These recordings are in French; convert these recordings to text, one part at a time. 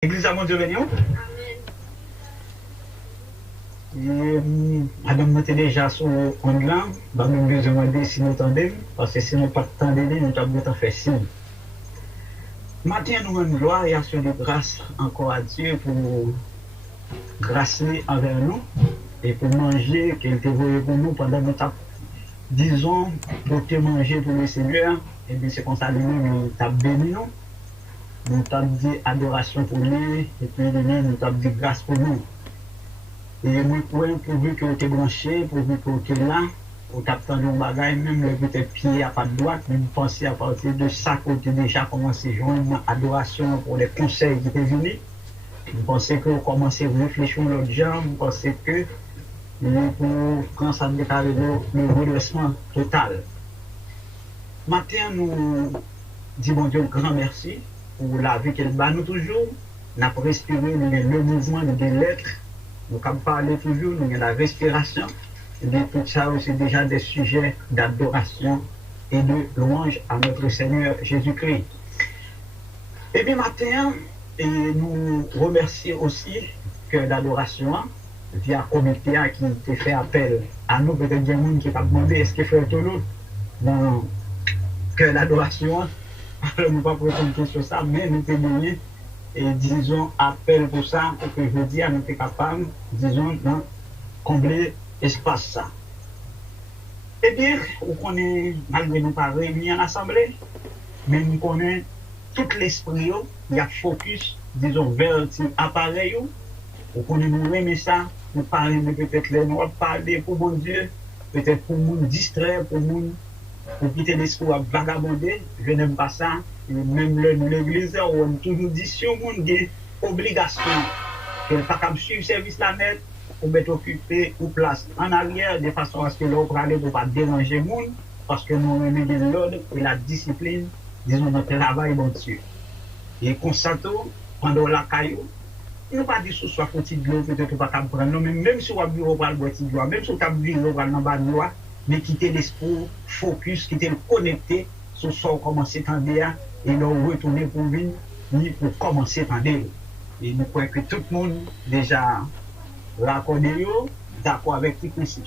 Église à mon Dieu béni. Madame, nous sommes déjà sur le là. Nous nous demander si nous entendons, parce que si nous ne pas entendons, nous avons fait signe. Matin, nous rendons gloire et action de grâce encore à Dieu pour grâcer envers nous et pour manger qu'il te voulu pour nous pendant notre temps. Disons, pour te manger pour le Seigneur, et bien c'est comme ça que nous t'avons béni nous. Nous t'avons dit adoration pour lui, et puis nous t'avons dit grâce pour nous. Et nous pouvons, pourvu que tu es branché, pourvu que tu es là, pour t'attendre un bagage, même le peut-être pied à pas de droite, même penser à partir de ça que tu as déjà commencé à joindre adoration pour les conseils qui t'est venu. Vous pensez que vous commencez à réfléchir l'autre genre, vous pensez que pour quand ça déclarer le redressement total. Matin, nous disons bon Dieu grand merci pour la vie qu'elle bat nous toujours. Nous avons respiré le mouvement de l'être. Nous avons parlé toujours, nous avons la respiration. Et bien, tout ça, c'est déjà des sujets d'adoration et de louange à notre Seigneur Jésus-Christ. Et bien, matin, et nous remercions aussi que l'adoration, via le comité qui t'a fait appel à nous, peut-être des gens qui ont demandé est-ce que frère Tolo, dans que l'adoration, alors nous ne pouvons pas répondre sur ça, mais nous avons donné et disons appel pour ça, pour que je dis à nous sommes capables, disons, de combler l'espace ça. Eh bien, on connaît, malgré nous pas réunis en assemblée, mais nous connaissons tout l'esprit, il y a focus, disons, vers l'appareil, on connaît nous aimer ça, nous parler de peut-être les noirs, parler pour mon Dieu, peut-être pour nous distraire, pour quitter l'esprit à vagabonder, je n'aime pas ça. Et même l'église, on toujours dit si on a une obligation, qu'elle n'est pas capable de suivre le service la net, pour être occupé ou place en arrière, de façon à ce que l'on parle pour ne pas déranger le monde, parce que nous avons l'ordre et la discipline, disons, notre travail, bon Dieu. Et constato, pendant la caillou, nous ne pas dire que ce soit petit de l'eau, peut-être pas capable de prendre, mais même si on a bu au bras de l'eau, même si on a bu au bras de l'eau, mais quitter l'esprit, focus, quitter le connecté, sur ça, on commence à tendre et nous retourner pour venir, pour commencer à tendre. Et nous croyons que tout le monde déjà raccordé, d'accord avec les principes.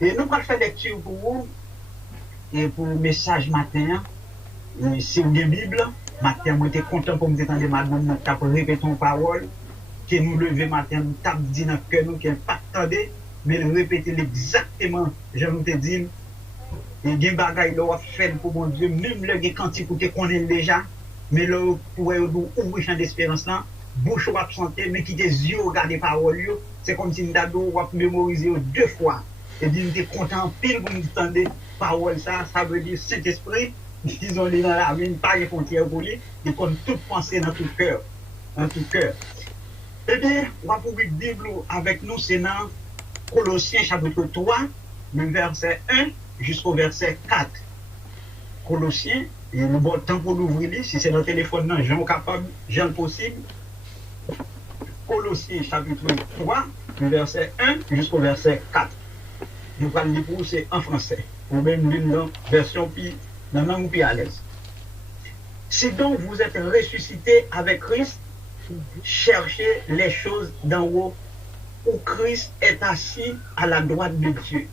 Et nous allons faire lecture pour vous, et pour le message matin, c'est une Bible. Matin, je suis content pour me dire, madame, nous répétons parole, que nous levons matin, nous tapons dans le cœur, nous ne pas attendre, mais répéter exactement, je vous ai dit, et des bagailles là fait pour mon Dieu, même le quantique que connaît déjà, mais là pour ouvrir champ d'espérance là, bouche ou absenté, mais qui des yeux regarder parole, c'est comme si nous avons mémorisé deux fois. Et dit nous sommes contents pile pour nous entendre parole ça veut dire Saint-Esprit, disons les dans la vie, pas de frontières pour lui, et comme toute pensée dans tout cœur, dans tout cœur. Eh bien, on va pouvoir Bible avec nous, c'est dans Colossiens chapitre 3, le verset 1 jusqu'au verset 4. Colossiens, et le bon temps pour l'ouvrir, si c'est dans le téléphone, non, j'ai capable, j'ai le possible. Colossiens chapitre 3, le verset 1 jusqu'au verset 4. Je vais lire pour c'est en français, ou même une version dans la langue plus à l'aise. Si donc vous êtes ressuscité avec Christ, cherchez les choses d'en haut, où Christ est assis à la droite de Dieu.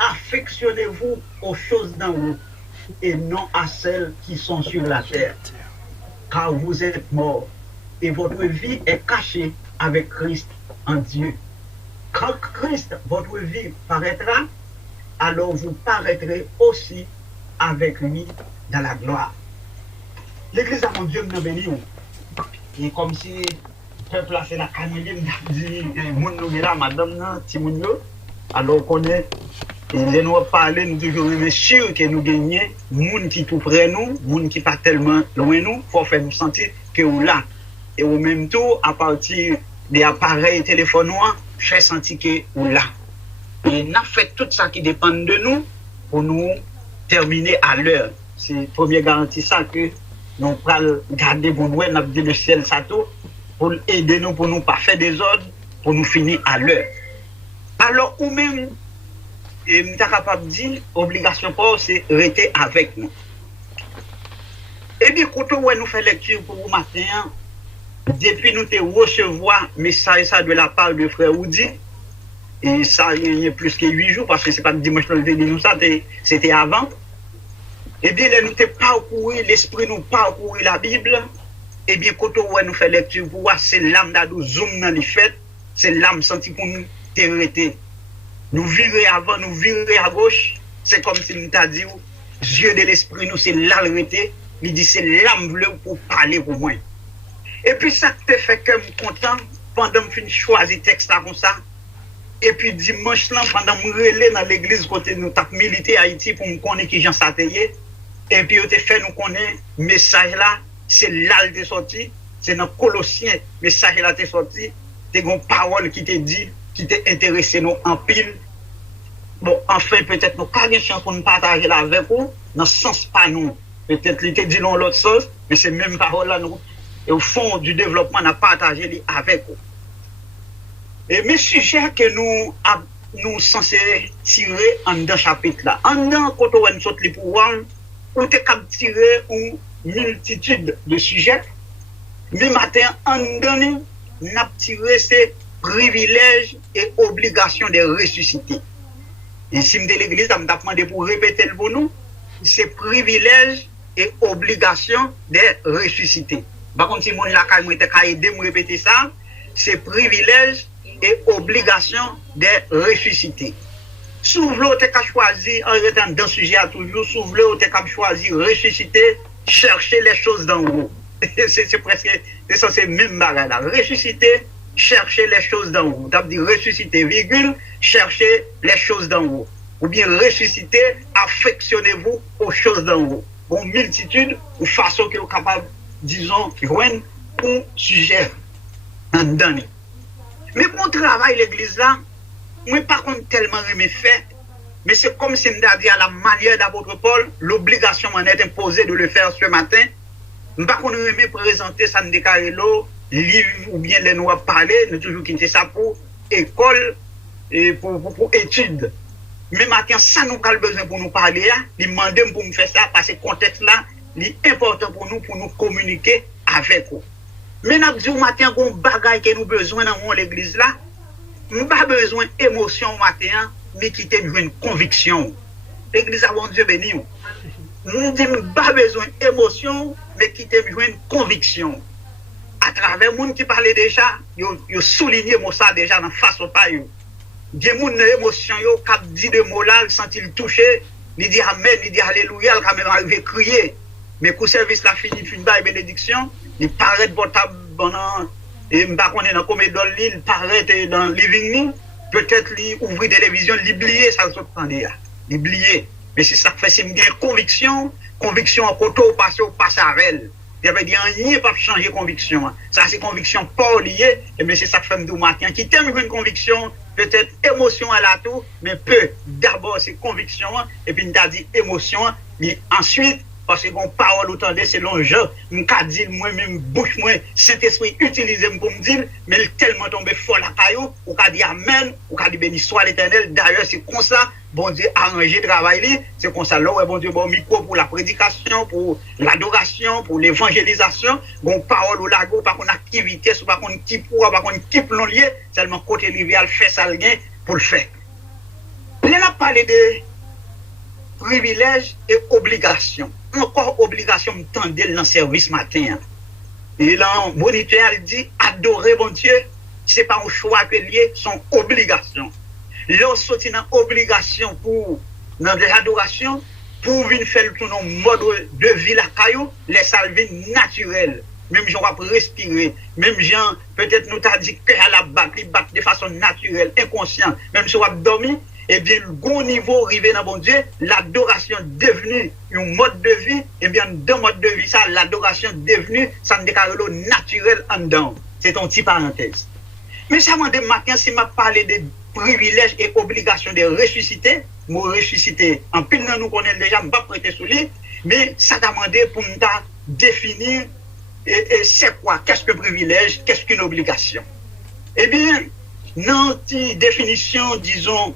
Affectionnez-vous aux choses d'en haut et non à celles qui sont sur la terre. Car vous êtes morts et votre vie est cachée avec Christ en Dieu. Quand Christ, votre vie, paraîtra, alors vous paraîtrez aussi avec lui dans la gloire. L'église à mon Dieu nous bénit. Et comme si le peuple a fait la canille, dit, mon nous là, madame, Timounio, alors qu'on est. Et les nous parler, nous toujours sûr que nous gagnons, gens qui tout près nous, gens qui pas tellement loin nous, faut faire nous sentir que nous là. Et au même temps, à partir des appareils téléphones, fait sentir que nous là. Et nous fait tout ça qui dépend de nous pour nous terminer à l'heure. C'est la première garantie ça que nous allons garder pour nous, nous dit le ciel ça tout, pour aider nous, pour nous pas faire des ordres, pour nous finir à l'heure. Alors, ou même, et nous sommes capables de dire, obligation pour c'est rester avec nous. Eh bien, quand on nous fait lecture pour vous matin, depuis nous te recevoir message ça de la part de frère Oudi, et ça il y a plus que 8 jours, parce que c'est pas dimanche que nous ça, c'était avant. Eh bien, nous te parcouru, l'esprit nous parcouru la Bible, eh bien, quand on nous fait lecture pour voir, c'est l'âme d'adou zoom dans les fêtes, c'est l'âme senti pour nous t'arrêter. Nous virer avant, nous virer à gauche, c'est comme si nous t'a dit, yeux de l'esprit nous, c'est l'arrêter, il dit, c'est l'âme voulue pour parler pour moi. Et puis ça te fait que je suis content pendant que je choisi texte comme ça. Et puis dimanche là, pendant que je relais dans l'église côté nous avons milité Haïti pour me connaître qui Jean Sateye. Et puis je te fait nous connaître message là, c'est là qui est sorti, c'est dans Colossiens, message là qui est sorti, c'est une parole qui te dit, qui t'a intéressé nous en pile. Bon, enfin peut-être nous pas de chance pour nous partager là avec vous, dans ce sens pas nous. Peut-être qu'il te dit dans l'autre sens, mais c'est même parole là nous. Et au fond du développement, on a partagé avec vous. Et mes sujets que nous censés tirer en deux chapitres là. En deux, quand on saute les pouvoirs, on est capable de tirer une multitude de sujets. Mais matin, en deux, on a tiré ces privilèges et obligations de ressusciter. Et si de l'église, on m'a demandé pour répéter le pour nous, c'est privilèges et obligations de ressusciter. Par contre, si mon la aider me répéter ça, c'est privilège et obligation de ressusciter. Souvent, tu as choisi, en étant dans le sujet à toujours, souvent, tu as choisi ressusciter, chercher les choses d'en haut. C'est presque, c'est ça, c'est même bagarre là. Ressusciter, chercher les choses d'en haut. Tu as dit ressusciter, virgule, chercher les choses d'en haut. Ou bien ressusciter, affectionnez-vous aux choses d'en haut. Bon, multitude ou façon que vous êtes capable, disons, joindre un sujet en donné. Mais mon travail, l'église là, moi, par contre, tellement aimé fait, mais c'est comme si on a dit à la manière d'apôtre Paul, l'obligation m'en est imposée de le faire ce matin. Je ne pas qu'on aimé présenter ça de Carrello, livre ou bien les noirs parler, nous toujours quitter ça pour école et pour études. Mais maintenant, ça nous a besoin pour nous parler là, il demande pour nous faire ça, parce que le contexte là, il est important pour nous communiquer avec vous. Mais nous disons matin qu'on bagaille que nous besoin dans l'église là, nous pas besoin d'émotion matin, mais qui t'aime une conviction. L'église a bon Dieu béni. Nous n'avons pas besoin d'émotion, mais qui t'aime une conviction. À travers les gens qui parlaient déjà, ils souligné ça déjà dans face au pas. Il y a des gens qui ont émotion, qui dit de mots là, sent-il touché, il dit Amen, il dit Alléluia, il a même arrivé à crier. Mais quand le service l'a fini, il fait une bénédiction, il paraît portable pendant, et je ne sais pas dans combien d'heures, il paraît dans le living room, peut-être il ouvre la télévision, il oublie ça, il oublie. Mais si ça fait, c'est une conviction en côté au passe à elle. Il veut dire, il n'y a pas changer conviction. Ça, c'est conviction pas liée, mais c'est ça que fait du matin. Qui t'aime une conviction, peut-être émotion à la tout, mais peu. D'abord, c'est conviction, et puis, il t'a dit émotion, mais ensuite, parce que mon parole entendez selon je m'ka dit moi-même bouche moi Saint-Esprit utilisé pour me dire mais il tellement tombé fort la caillou ou ka dit amen ou ka dit béni soit l'Éternel. D'ailleurs c'est comme ça bon Dieu arrangé travail li, c'est comme ça là ouais bon Dieu bon micro pour la prédication, pour l'adoration, pour l'évangélisation, bon parole ou lago par contre activité soit par contre qui pour par contre qui plomb lié seulement côté rivière fait ça le gain pour le faire. Il a parlé de privilèges et obligations. Encore obligation me tendre dans le service matin. Et là, moniteur dit adorer bon Dieu, c'est pas un choix que lié, son obligation. Lorsqu'on est dans obligation pour dans l'adoration, pour venir faire tout nos mode de vie la caillou, les salver naturel. Même gens va respirer, même gens peut-être nous t'a dit que à la battre, ils battent de façon naturelle, inconsciente, même si on va dormir. Eh bien, le bon niveau arrivé dans bon Dieu, l'adoration devenue un mode de vie, eh bien, dans mode de vie, ça, l'adoration devenue, ça me déclare naturel en dedans. C'est un petit parenthèse. Mais ça m'a dit matin, si m'a parlé de privilèges et obligations de ressusciter, moi ressusciter, en pile nous connaissons déjà, je ne vais pas prêter sous lui, mais ça t'a demandé pour nous définir, et c'est quoi, qu'est-ce que privilège, qu'est-ce qu'une obligation. Eh bien, dans la définition, disons,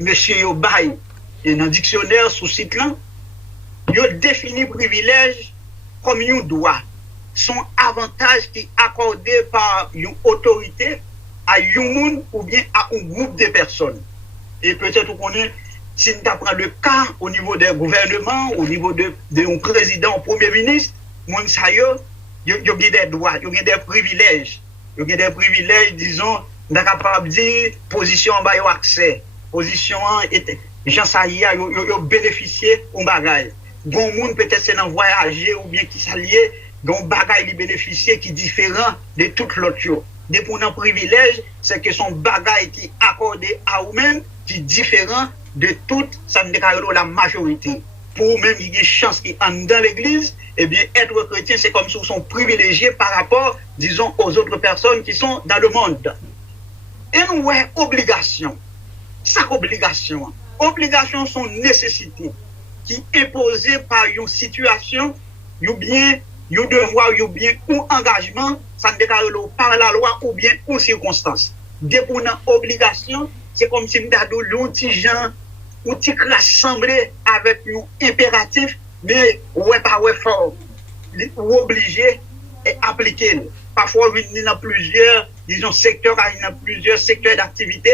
Monsieur Yobay, et dans le dictionnaire sous site là, il définit privilège comme un droit, son avantage qui est accordé par une autorité à un monde ou bien à un groupe de personnes. Et peut-être qu'on est, si nous apprenons le cas au niveau des gouvernements, au niveau de un président, un premier ministre, mon ça y a des droits, il y a des privilèges. Il y a des privilèges, disons, on est capable de dire, position en bas, accès. Position en, gens ça y a, ils bénéficié au bagage. Bon monde peut-être c'est dans voyager ou bien qui s'allier, donc bagage li bénéficier qui différent de toute l'autre chose. Dépendant privilège, c'est que son bagage qui accordé à vous-même qui différent de toute ça ne la majorité. Pour même il y a chance qui entre dans l'église, eh bien être chrétien c'est comme si ils sont privilégiés par rapport disons aux autres personnes qui sont dans le monde. Et nous ouais obligation. Ça obligation. Obligation sont nécessités qui imposées par une situation ou bien un devoir ou bien un engagement ça ne déclare par la loi ou bien aux circonstances. Dépendant obligation, c'est comme si nous avons l'outil gens ou petit rassemblé avec un impératif mais ouais pas ouais fort ou obligé et appliquer. Parfois il y a plusieurs disons secteurs, il y a plusieurs secteurs d'activité.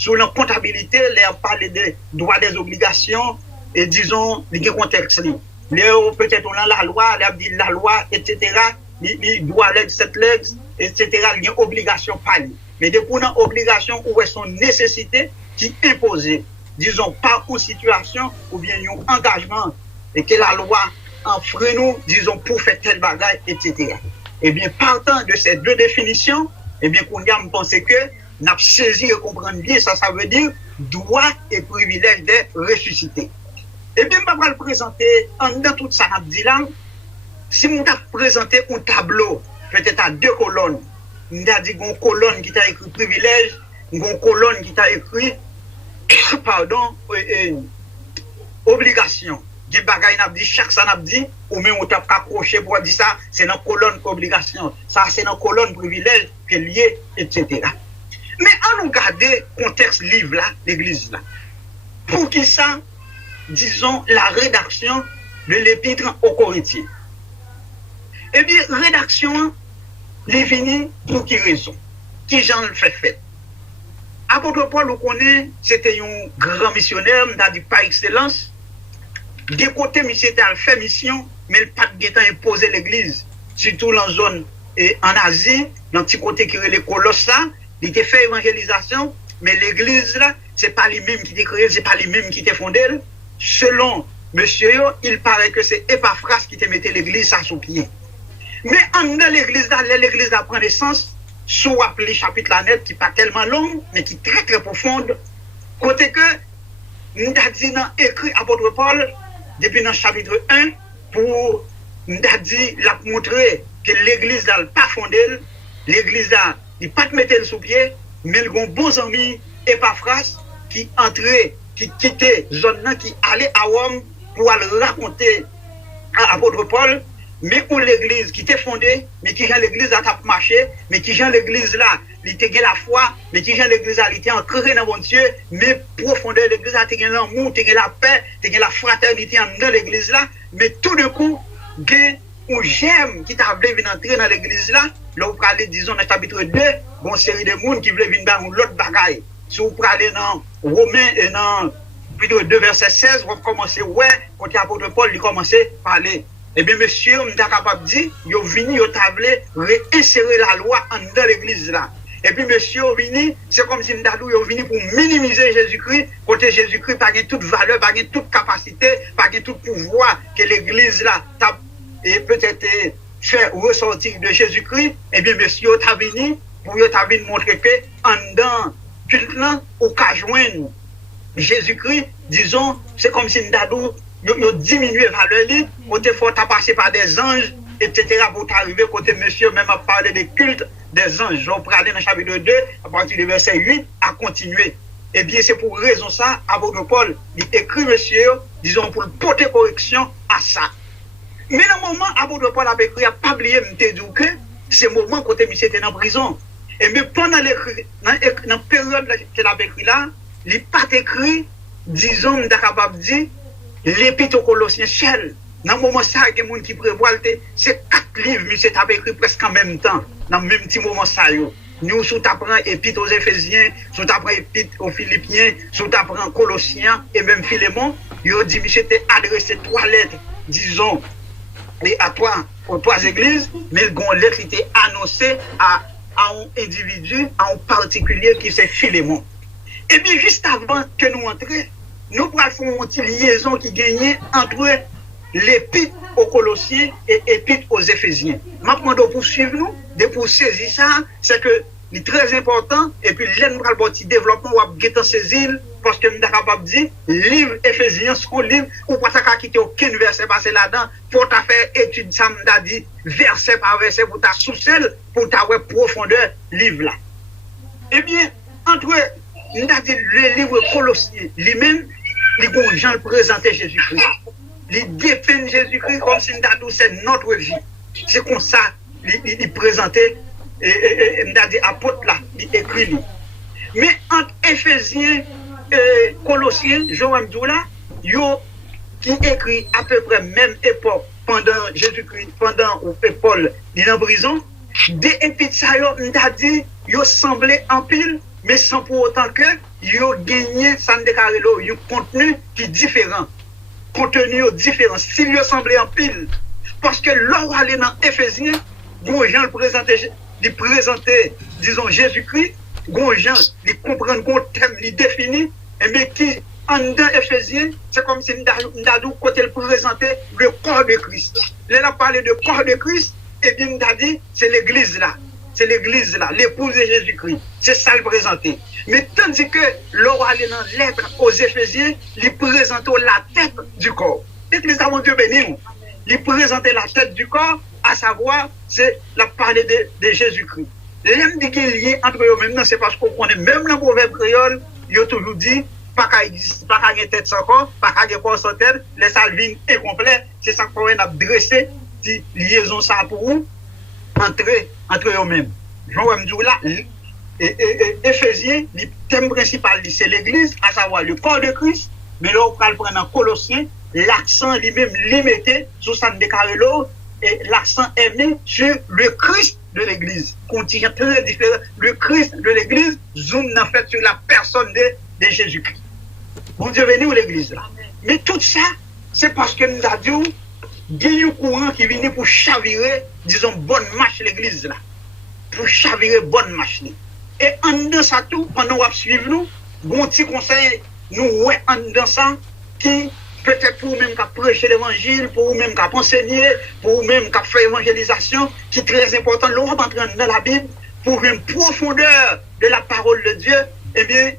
Sur la comptabilité, on parle des droits des obligations et disons, les contextes. Peut-être on a la loi, on dit la loi, etc. Les droits, cette legs, etc. Il y a obligation pas. Mais depuis on a obligation ou sont nécessités qui imposent, disons, par une situation ou bien un engagement et que la loi enfreint nous, disons, pour faire tel bagage, etc. Et bien, partant de ces deux définitions, et bien, qu'on a pensé que n'a saisi et comprendre bien ça veut dire droit et privilège de ressusciter. Et bien, je vais le présenter dans tout ça, n'a dit là, si on t'a présenté un tableau, peut-être à deux colonnes, on a dit une colonne qui t'a écrit privilège, une colonne qui t'a écrit, pardon, obligation. Des bagages n'a dit, chaque ça n'a dit, ou même on t'a accroché pour dire ça, c'est dans colonne obligation, ça c'est dans colonne privilège, qui est lié, etc. Mais en nous garder contexte livre là, l'église là. Pour qui ça, disons, la rédaction de l'épître aux Corinthiens. Eh bien, rédaction, les finis pour qui raison? Qui j'en le fait? Apôtre Paul, on connaît, c'était un grand missionnaire, on a dit par excellence. Des côtés, monsieur était fait mission, mais le pas de temps imposé l'église, surtout dans la zone et en Asie, dans le petit côté qui est les colosses là. Il était fait évangélisation, mais l'église là, c'est pas lui-même qui était créé, c'est pas lui-même qui était fondé. Selon monsieur, il paraît que c'est Epaphras qui te mettait l'église à son pied. Mais en dans l'église là prend naissance, sous appelé chapitre la net qui pas tellement long, mais qui très très profonde. Côté que, nous avons dit dans écrit apôtre Paul, depuis dans chapitre 1, pour nous avons dit, la montrer que l'église là pas fondée, l'église là, il pas te mettre le sous pied, mais le bon ami Epaphras qui entrait, qui quittait zone là, qui allait à Rome pour aller raconter à l'apôtre Paul, mais pour l'église qui était fondée, mais qui a l'église là t'a marché, mais qui a l'église là, il était la foi, mais qui a l'église là, il était ancré dans mon Dieu, mais profondeur de l'église là, il a l'amour, il a la paix, il a la fraternité dans l'église là, mais tout d'un coup, il y a un germe qui t'a voulu venir entrer dans l'église là. Là, vous parlez, disons, dans le chapitre 2, une série de monde qui voulaient venir dans l'autre bagaille. Si vous parlez dans Romains et dans chapitre 2, verset 16, vous commencez, ouais, quand l'apôtre Paul, il commençait à parler. Eh bien, monsieur, on est capable de dire, il est venu, il a voulu réinsérer la loi dans l'église là. Et puis, monsieur, venu, c'est comme si nous est venu pour minimiser Jésus-Christ, côté Jésus-Christ, pas toute valeur, pas toute capacité, pas tout pouvoir que l'église là, et peut-être faire ressortir de Jésus-Christ, eh bien, monsieur, tu as venu pour montrer que, en dedans, culte là, au cas joindre Jésus-Christ, disons, c'est comme si nous avons diminué la valeur, côté faut passer par des anges, etc., pour t'arriver, côté monsieur, même à parler des cultes des anges. On peut aller dans le chapitre 2, à partir du verset 8, à continuer. Eh bien, c'est pour raison ça, apôtre Paul, il écrit, monsieur, disons, pour porter correction à ça. Mais le moment où apôtre Paul a écrit, il n'a pas oublié de dire que c'est le moment où monsieur était en prison. Et mais pendant la période qu'il a écrit là, il n'a pas écrit, disons, on est capable de dire, l'épître aux Colossiens seul. Dans le moment ça, il y a des gens qui prévoient, c'est 4 livres, mais c'est écrit presque en même temps, dans le même petit moment ça. Nous, si tu apprends Épître aux Éphésiens, si tu apprends Épître aux Philippiens, si tu apprends Colossiens et même Philémon, il a dit, monsieur, t'es adressé 3 lettres, disons, et à toi, aux 3 églises, mais une lettre qui était annoncée à un individu, à un particulier qui c'est Philémon. Et bien, juste avant que nous entrions, nous prenons une liaison qui gagnait entre l'épître aux Colossiens et l'épître aux Éphésiens. Maintenant, pour suivre nous, pour saisir ça, c'est que c'est très important, et puis l'un va le développement, on va guetter saisir, parce que nous sommes capables de dire, livre Éphésiens, son livre, ou pas ça quitter aucun verset passé là-dedans, pour ta faire étude, ça m'a dit, verset par verset, pour ta sous-selle, pour ta profondeur, livre là. Eh bien, entre le livre Colossiens, lui-même, les bons gens présentaient Jésus-Christ. Il défend Jésus-Christ comme si c'est notre vie. C'est comme ça il présentait et apôtre là, il écrit. Mais entre Éphésiens et Colossiens, Joël Doula, qui écrit à peu près même époque pendant Jésus-Christ, pendant Paul il est en prison, des épîtres ça dit, ils semblaient en pile, mais sans pour autant que ils ont gagné sans déclarer un contenu qui est différent. Contenu différent, s'il lui semblait en pile. Parce que l'on allait dans Éphésiens, Jean le présentait, disons, Jésus-Christ, Jean, il comprend le thème, il définit, et mais qui, en dedans Éphésiens, c'est comme si nous côté le présentait le corps de Christ. Là, on a parlé de corps de Christ, et bien, nous a dit, c'est l'église là. C'est l'église là, l'épouse de Jésus-Christ. C'est ça le présenté. Mais tandis que l'on allait dans l'être aux Éphésiens, il présentait la tête du corps. L'église à mon Dieu béni. Il présentait la tête du corps, à savoir, c'est la parler de Jésus-Christ. L'aime dit qu'il est lié entre eux même, c'est parce qu'on connaît même le proverbe créole, il a toujours dit, pas qu'à une tête sans corps, pas qu'à un corps sans tête, les salvines incomplets, c'est ça qu'on a dressé, die liaison ça pour vous, entre eux-mêmes. Jean dit là, Éphésiens, le thème principal, c'est l'église, à savoir le corps de Christ, mais là, on va le prendre en Colossiens, l'accent lui-même limité sur sa déclaré-là, et l'accent est mis sur le Christ de l'église. Contingent très différent. Le Christ de l'église zoom en fait sur la personne de Jésus-Christ. Bon Dieu béni ou l'église là. Mais tout ça, c'est parce que nous avons dit, il y a un courant qui vient pour chavirer, disons, bonne marche l'église là. Pour chavirer bonne marche. Et en dedans ça tout, pendant qu'on va suivre nous, bon petit conseil, nous ouais en dedans ça, qui peut-être pour vous-même qui prêcher l'évangile, pour vous-même qui enseigner, pour vous-même qui faire évangélisation, qui est très important, l'on va entrer dans la Bible, pour une profondeur de la parole de Dieu, eh bien,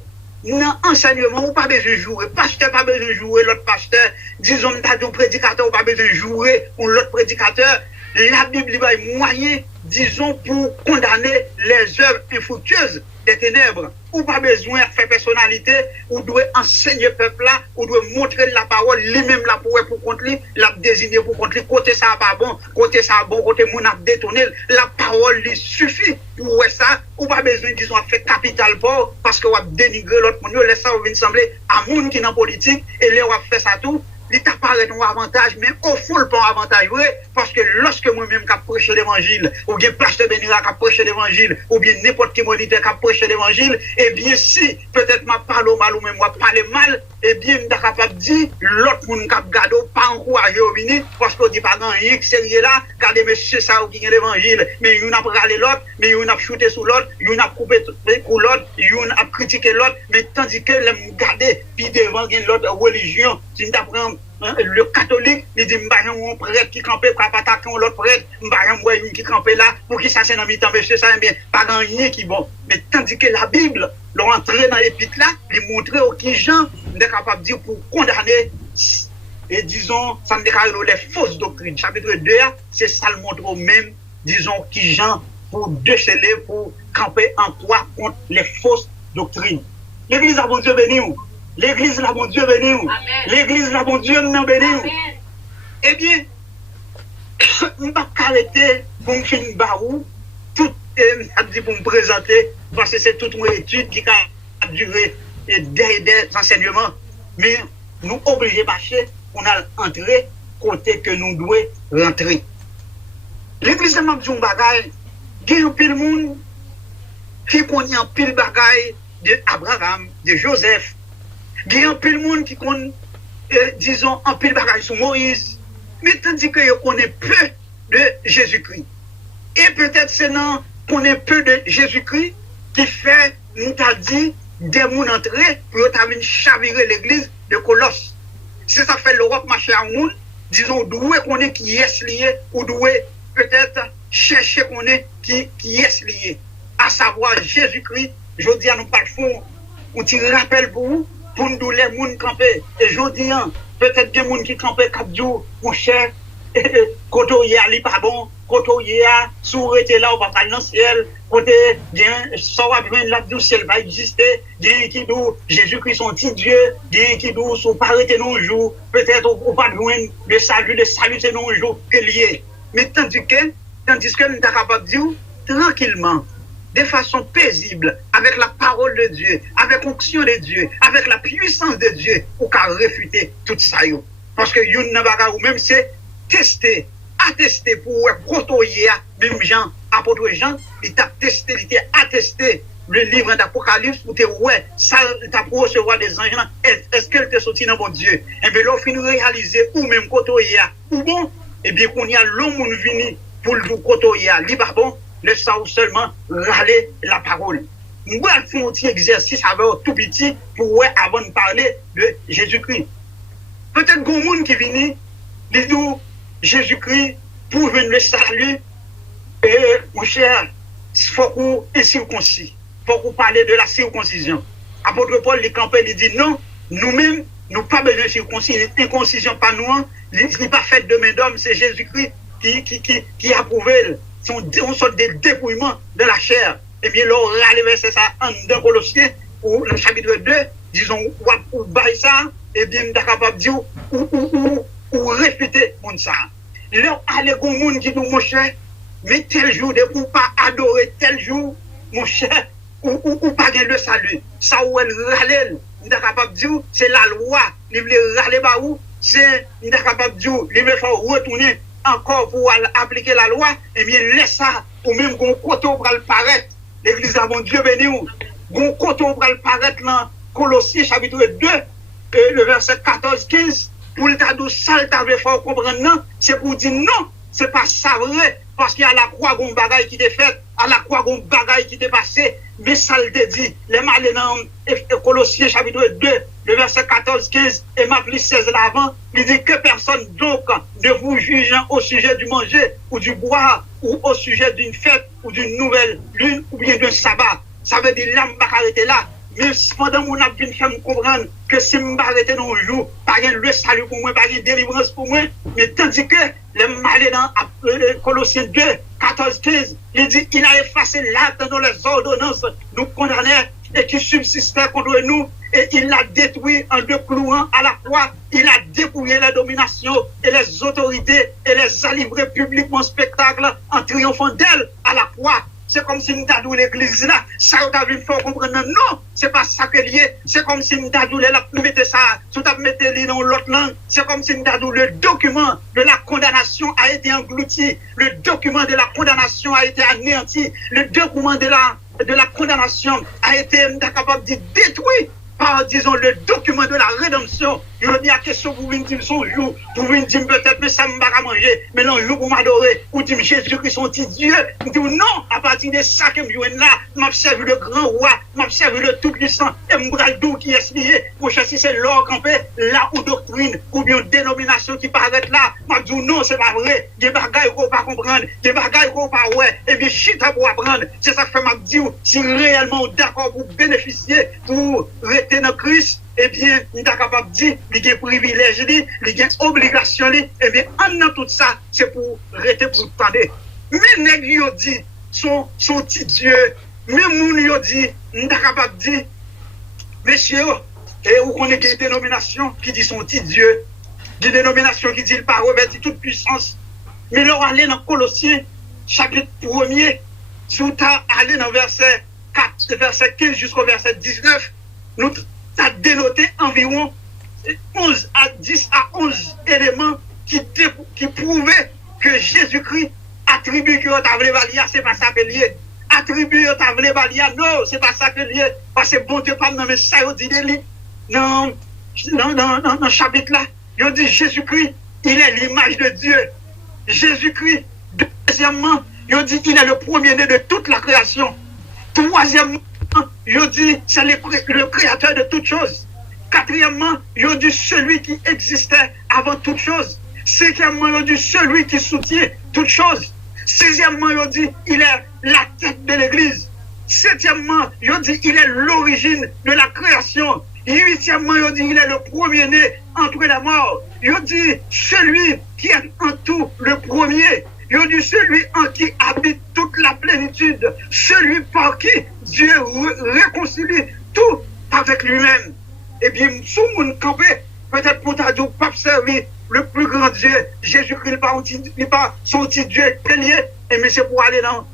dans l'enseignement, on pas besoin de jouer. Pasteur pas besoin de jouer, l'autre pasteur, disons, un prédicateur, on pas besoin de jouer, ou l'autre prédicateur. La Bible va moyen, disons, pour condamner les œuvres infructueuses des ténèbres. Ou pas besoin de faire personnalité, ou doit enseigner peuple là, ou doit montrer la parole, lui-même la pour contre lui, la désigner pour contre lui, côté ça pas bon, côté ça bon, côté mon a détourné, la parole lui suffit pour ça, ou pas besoin, disons, de faire capital pour, parce que on va dénigrer l'autre monde, laisse ça, on vient sembler à monde qui est dans la politique, et là, on va faire ça tout. Il t'apparaît un avantage, mais au fond, le pas avantage vrai, parce que lorsque moi-même qui prêche l'évangile, ou bien pasteur Benira qui prêche l'évangile, ou bien n'importe qui moniteur qui prêche l'évangile, eh bien, si peut-être ma parle mal ou même moi parle mal, eh bien, je suis capable de dire, l'autre monde qui regarde, pas encourager au venir, parce qu'on dit pas non, il sérieux là, regardez, monsieur, ça, qui est l'évangile, mais il n'a pas râlé l'autre, mais il n'a pas shooté sur l'autre, il n'a pas coupé pour l'autre, il n'a pas critiqué l'autre, mais tandis que les garder, puis devant l'autre religion, si t'apprends, le catholique, il dit, un prêtre qui campait pour attaquer l'autre prêtre, un qui campait là, pour qu'il s'assène en mi-temps, monsieur, ça, bien, pas rien qui bon. Mais tandis que la Bible, l'entrée dans l'épître là, il montrait aux gens, on est capable de dire pour condamner, et disons, ça me déclare les fausses doctrines. Chapitre 2, c'est ça le montre au même, disons, qui gens pour déceler, pour camper en croix contre les fausses doctrines. L'église a bon Dieu béni. L'église là, bon Dieu béni. L'église là, bon Dieu non béni. Eh bien, je ne vais pas arrêter pour me faire une barou, tout pour me présenter, parce que c'est toute une étude qui a duré des enseignements. Mais nous obligés de marcher, on a entré côté que nous devons rentrer. L'église de Mabdjoun Bagay, il y a un pile monde qui connaît un pile bagay de Abraham, de Joseph. Il y a un pile monde qui connaît, disons, un pile bagay sur Moïse. Mais tandis que je connais peu de Jésus-Christ. Et peut-être c'est non qu'on est peu de Jésus-Christ qui fait, nous t'a dit, des moun entrés pour venir chavirer l'église de Colosse. Si ça fait l'Europe marcher à moun, disons, d'où est qu'on est qui est lié, ou d'où est peut-être chercher qu'on est qui est lié. À savoir Jésus-Christ, je dis à nous pas le fond, on t'y rappelle pour vous, pour nous les moun camper. Et je dis, peut-être des moun qui campent cap jour, mon cher, quand on y a, li pas bon, quand on y a, sourité là, on va pas dans le ciel, côté, bien, ça va bien, là, le ciel va exister, bien, qui d'où, Jésus-Christ son petit Dieu, bien, qui d'où, son parité non jour, peut-être, on va loin, le salut, c'est non jour, que lié. Mais tandis que, nous sommes capables de dire, tranquillement, de façon paisible, avec la parole de Dieu, avec l'onction de Dieu, avec la puissance de Dieu, pour qu'à réfuter tout ça. Parce que yon n'a pas ou même c'est tester, attester pour protoyer, même Jean, apôtre Jean, il t'a testé, il t'a attesté le livre d'Apocalypse pour te ouais, ça t'a pour recevoir des anges, est-ce qu'elle te sorti dans mon Dieu? Et bien là, on finit réaliser ou même protoyer, ou bon, et bien qu'on y a l'homme qui vient pour le protoyer, libre bon, le ça ou seulement râler la parole. Nous allons faire un petit exercice avec tout petit pour ouais, avant de parler de Jésus-Christ. Peut-être qu'il y a des gens qui viennent, disent nous, Jésus-Christ, pour venir le salut, et mon cher, il faut qu'on est circoncis. Il faut qu'on parle de la circoncision. Apôtre Paul, les campés, il dit non, nous-mêmes, nous pas besoin de circoncision. L'inconcision, pas nous, ce n'est pas fait de main d'homme, c'est Jésus-Christ qui a prouvé. On sort des dépouillements de la chair. Et bien, là, on a le verset ça en 2 Colossiens, ou le chapitre 2, disons, ou bail ça, et bien, on est capable de dire, ou réfuter mon ça. Là, allez, il y a des gens qui disent, mon cher, mais tel jour, de ou pas adorer tel jour, mon cher, ou pas gagner le salut. Ça, où elle râle, on est capable de dire, c'est la loi, il veut râler, bah où, c'est, on est capable de dire, il veut faire retourner encore pour appliquer la loi, et bien, laisse ça, ou même qu'on coteau pour le paraître, l'église avant Dieu béni ou, qu'on coteau pour le paraître dans Colossiens chapitre 2, le verset 14-15, pour le tas de ça, le faut comprendre, non, c'est pour dire non, c'est pas ça vrai, parce qu'il y a la croix, qu'on bagaille qui est faite, à la croix, qu'on bagaille qui est passé, mais ça le dit, les malins dans Colossiens chapitre 2, le verset 14-15, et ma plus 16 l'avant, il dit que personne donc ne vous juge au sujet du manger ou du boire, ou au sujet d'une fête ou d'une nouvelle lune ou bien d'un sabbat. Ça veut dire l'âme va arrêter là. Mais cependant, on a bien fait comprendre que si je m'arrête dans le jour, pas le salut pour moi, pas de délivrance pour moi, mais tandis que le malin dans Colossiens 2, 14-15, il dit, il a effacé l'acte dans les ordonnances nous condamnaient et qui subsistaient contre nous, et il l'a détruit en le clouant à la croix. Il a dépouillé la domination et les autorités et les a livrés publiquement spectacle en triomphant d'elle à la croix. C'est comme si nous avons l'église là, ça vous avez fait comprendre, non, c'est pas ça que lié, c'est comme si nous avons là, nous mettez ça, tout à mettre dans l'autre langue, c'est comme si nous avons le document de la condamnation a été englouti, le document de la condamnation a été anéanti, le document de la condamnation a été capable de détruire par, disons, le document de la rédemption. Il y a des questions pour venir dire son jour, pour venir dire peut-être, mais ça me va à manger, mais non, jour pour m'adorer, ou dire Jésus-Christ son petit Dieu, ou dire non, à partir de ça que je viens là, m'observe le grand roi, m'observe le tout-puissant, et m'braldou qui est lié, pour chercher c'est l'or campé, là où doctrine, ou bien dénomination qui paraît là, m'a dit non, c'est pas vrai, des bagailles qu'on pas comprendre, des bagailles qu'on pas ouais, et bien chita pour apprendre, c'est ça que fait m'a dit, si réellement d'accord pour bénéficier, pour rester dans Christ, eh bien, il est capable de dire, il y a privilège, il y a obligation, eh bien, en dans tout ça, c'est pour rester pour tendre. Mais nèg yo dit, son petit Dieu, même moun yo dit, il est capable de dire, messieurs, et où on est des dénominations qui dit son petit Dieu, des dénominations qui dit il pas revêtu toute puissance. Mais là, on aller dans Colossiens, chapitre 1er, si on aller dans verset 4, verset 15 jusqu'au verset 19, nous a dénoté environ 10 à 11 éléments qui prouvait que Jésus-Christ attribue que t'as voulu valia, c'est pas ça que lié. Attribue que t'as voulu valia, non, c'est pas ça que lié. Parce que bon Dieu pas non mais ça il dit non dans chapitre là, il dit Jésus-Christ, il est l'image de Dieu. Jésus-Christ, deuxièmement, il dit il est le premier-né de toute la création. Troisièmement, il dit c'est le créateur de toutes choses. Quatrièmement, il dit celui qui existait avant toutes choses. Cinquièmement, il dit celui qui soutient toutes choses. Sixièmement, il dit il est la tête de l'Église. Septièmement, il dit il est l'origine de la création. Huitièmement, il dit il est le premier-né entre les morts. Il dit celui qui est en tout le premier. Il dit celui en qui habite toute la plénitude. Celui par qui Dieu réconcilie tout avec lui-même. Eh bien, sous mon campé, peut-être pour t'as dit pas servir le plus grand Dieu, Jésus-Christ, n'est pas son petit Dieu pilier, mais c'est pour aller dans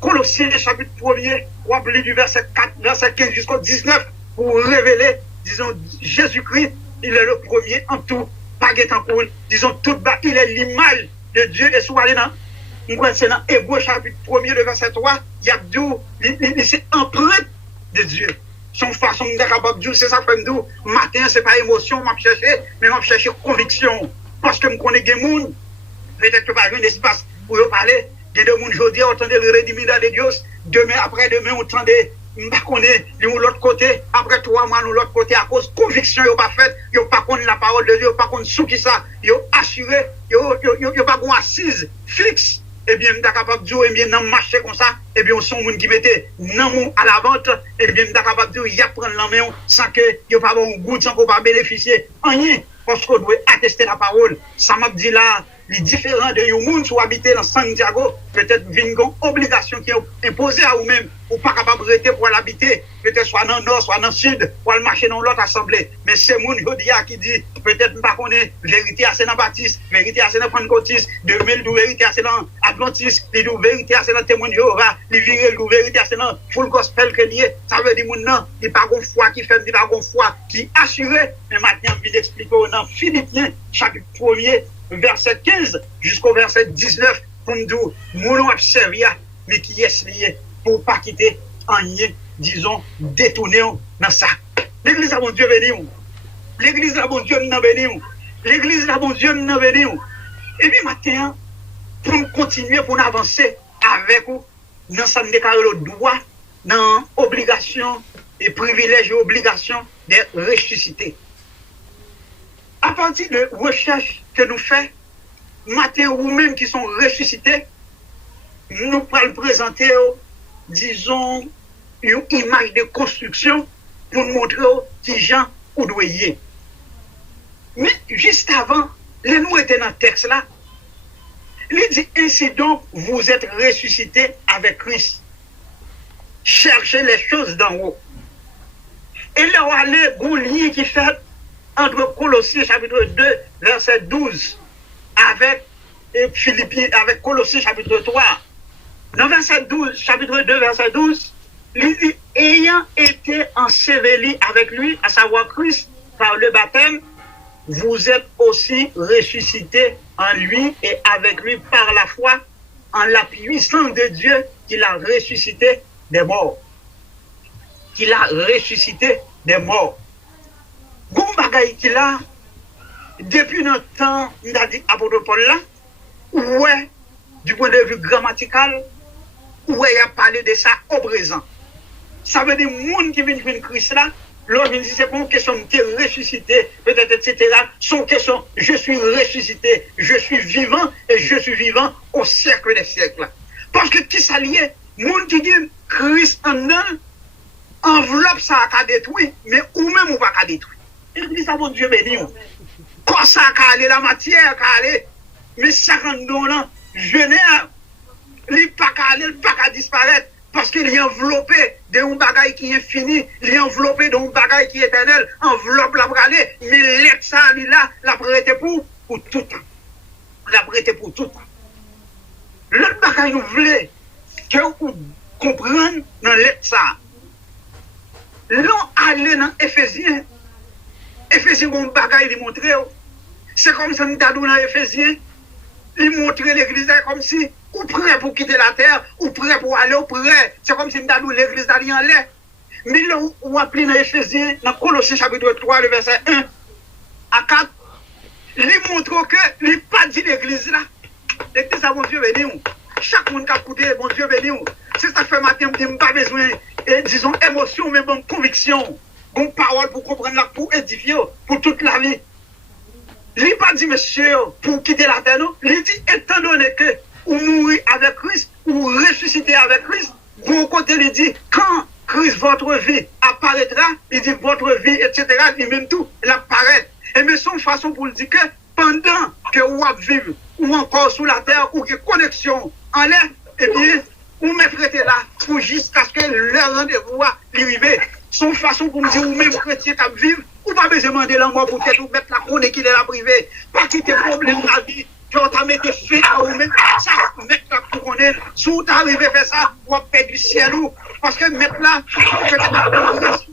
Colossiens chapitre 1er, on va lire du verset 4, verset 15 jusqu'au 19, pour révéler, disons, Jésus-Christ, il est le premier en tout, pas en cool, disons, tout bas, il est l'image de Dieu, et soit aller dans, c'est dans Hébreux chapitre 1er, le verset 3, il y a deux, c'est empreinte de Dieu. Son façon de capable de dire, c'est ça que je me matin, c'est pas émotion, je chercher, mais je chercher conviction. Parce que je connais des gens, peut-être que pas un espace pour parler, il y a des gens aujourd'hui, on entend le rédimideur de Dieu, demain, après-demain, on entend l'autre côté, après 3 mois, l'autre côté, à cause de conviction, ils n'ont pas fait, ils n'ont pas connu la parole de Dieu, ils n'ont pas connu sous qui ça, ils ont assuré, ils n'ont pas connu assise, fixe. Eh bien, je suis capable de dire, eh bien, dans le marché comme ça, eh bien, on sont gens qui mettent non à la vente, eh bien, je suis capable de dire, il y a prendre la main sans que il n'y ait pas un goût, sans qu'on pas bénéficier. Rien, parce qu'on doit attester la parole. Ça m'a dit là, les différents de gens qui sont habités dans Santiago, peut-être une obligation qui est imposée à vous-même, ou pas capable de rester pour l'habiter, peut-être soit dans le nord, soit dans le sud, pour aller marcher dans l'autre assemblée. Mais c'est mon qui dit, peut-être pas qu'on est vérité assez dans Baptiste, vérité assez dans Pentecôtiste, demain, vérité assez dans Adventiste, vérité assez dans témoin de Jéhovah, vérité assez dans full gospel que lié. Ça veut dire, non, il n'y a pas de foi qui fait, il n'y a pas de foi qui assuré. Mais maintenant, je vais expliquer dans Philippiens, chapitre 1er, verset 15 jusqu'au verset 19, pour nous dire, nous avons servi, mais qui est lié pour ne pas quitter en rien, disons, détourner dans ça. L'église a bon Dieu béni. L'église a bon Dieu béni. L'église a bon Dieu béni. Et puis maintenant, pour nous continuer, pour nous avancer avec vous, nous sommes déclarés le droit, dans obligation et privilège et obligation de ressusciter. À partir de recherches que nous faisons, matin ou même qui sont ressuscités, nous pouvons présenter, disons, une image de construction pour nous montrer qui gens ou doyer. Mais juste avant, nous étions dans le texte là, il dit ainsi donc vous êtes ressuscités avec Christ. Cherchez les choses d'en haut. Et là, on a le lien qui fait entre Colossiens chapitre 2, verset 12, avec Philippiens, avec Colossiens chapitre 3. Dans verset 12, chapitre 2, verset 12, il dit, ayant été enseveli avec lui, à savoir Christ, par le baptême, vous êtes aussi ressuscités en lui et avec lui par la foi, en la puissance de Dieu qui l'a ressuscité des morts. Qui l'a ressuscité des morts. Gon bagay qui là, depuis notre temps, on a dit apôtre Paul là, ouais, du point de vue grammatical, ouais, il a parlé de ça au présent. Ça veut dire, monde qui vient de Christ là, l'homme dit, c'est pas une question de ressuscité, peut-être, etc. Son question, je suis ressuscité, je suis vivant, et je suis vivant au siècle des siècles. Parce que qui s'allie, monde qui dit, Christ en un, enveloppe ça a détruit, mais ou même ou pas à détruire. Il dit ça, bon Dieu béni. Quand ça a allé, la matière a allé, mais 50 ans, je n'ai pas qu'à disparaître. Parce qu'il est enveloppé d'un bagage qui est fini, il est enveloppé d'un bagage qui est éternel, enveloppe la bralée, mais l'être ça, il là, la prêté pour tout temps. La prêté pour tout temps. L'autre bagage nous voulait que vous compreniez dans l'être ça. L'on allait dans Éphésiens, un bagage il montre, C'est comme ça, nous avons dans Éphésiens, il montre l'église comme si, ou prêt pour quitter la terre, ou prêt pour aller au prêt. C'est comme si nous avons l'église d'aller en l'air. Mais là, on a pris dans Éphésiens, dans Colossiens chapitre 3, le verset 1 à 4, il montre que, il n'a pas dit l'église là. L'église a mon Dieu béni. Chaque monde qui a écouté, mon Dieu béni. C'est ça fait matin, je n'ai pas besoin, disons, émotion, mais bonne conviction. Bonne parole pour comprendre là, pour édifier, pour toute la vie. Il n'a pas dit, monsieur, pour quitter la terre, non. Il dit, étant donné que vous mourrez avec Christ, ou ressuscitez avec Christ, bon côté, il dit, quand Christ, votre vie apparaîtra, il dit, votre vie, etc., il même tout, il apparaît. Et mais son façon pour le dire que, pendant que vous vivez, ou encore sous la terre, ou que connexion en l'air, eh bien, vous me prêtez là, pour jusqu'à ce que le rendez-vous arrive. Son façon pour me dire, ou même chrétien qui vivent, ou pas besoin de demander la mort pour peut-être vous mettre la chronique qu'il est la privée. Pas quitter le problème de la vie, que vous avez fait à vous-même, ça, mettre la couronne. Si vous arrivez à faire ça, vous avez perdu du ciel. Parce que mettre là, peut-être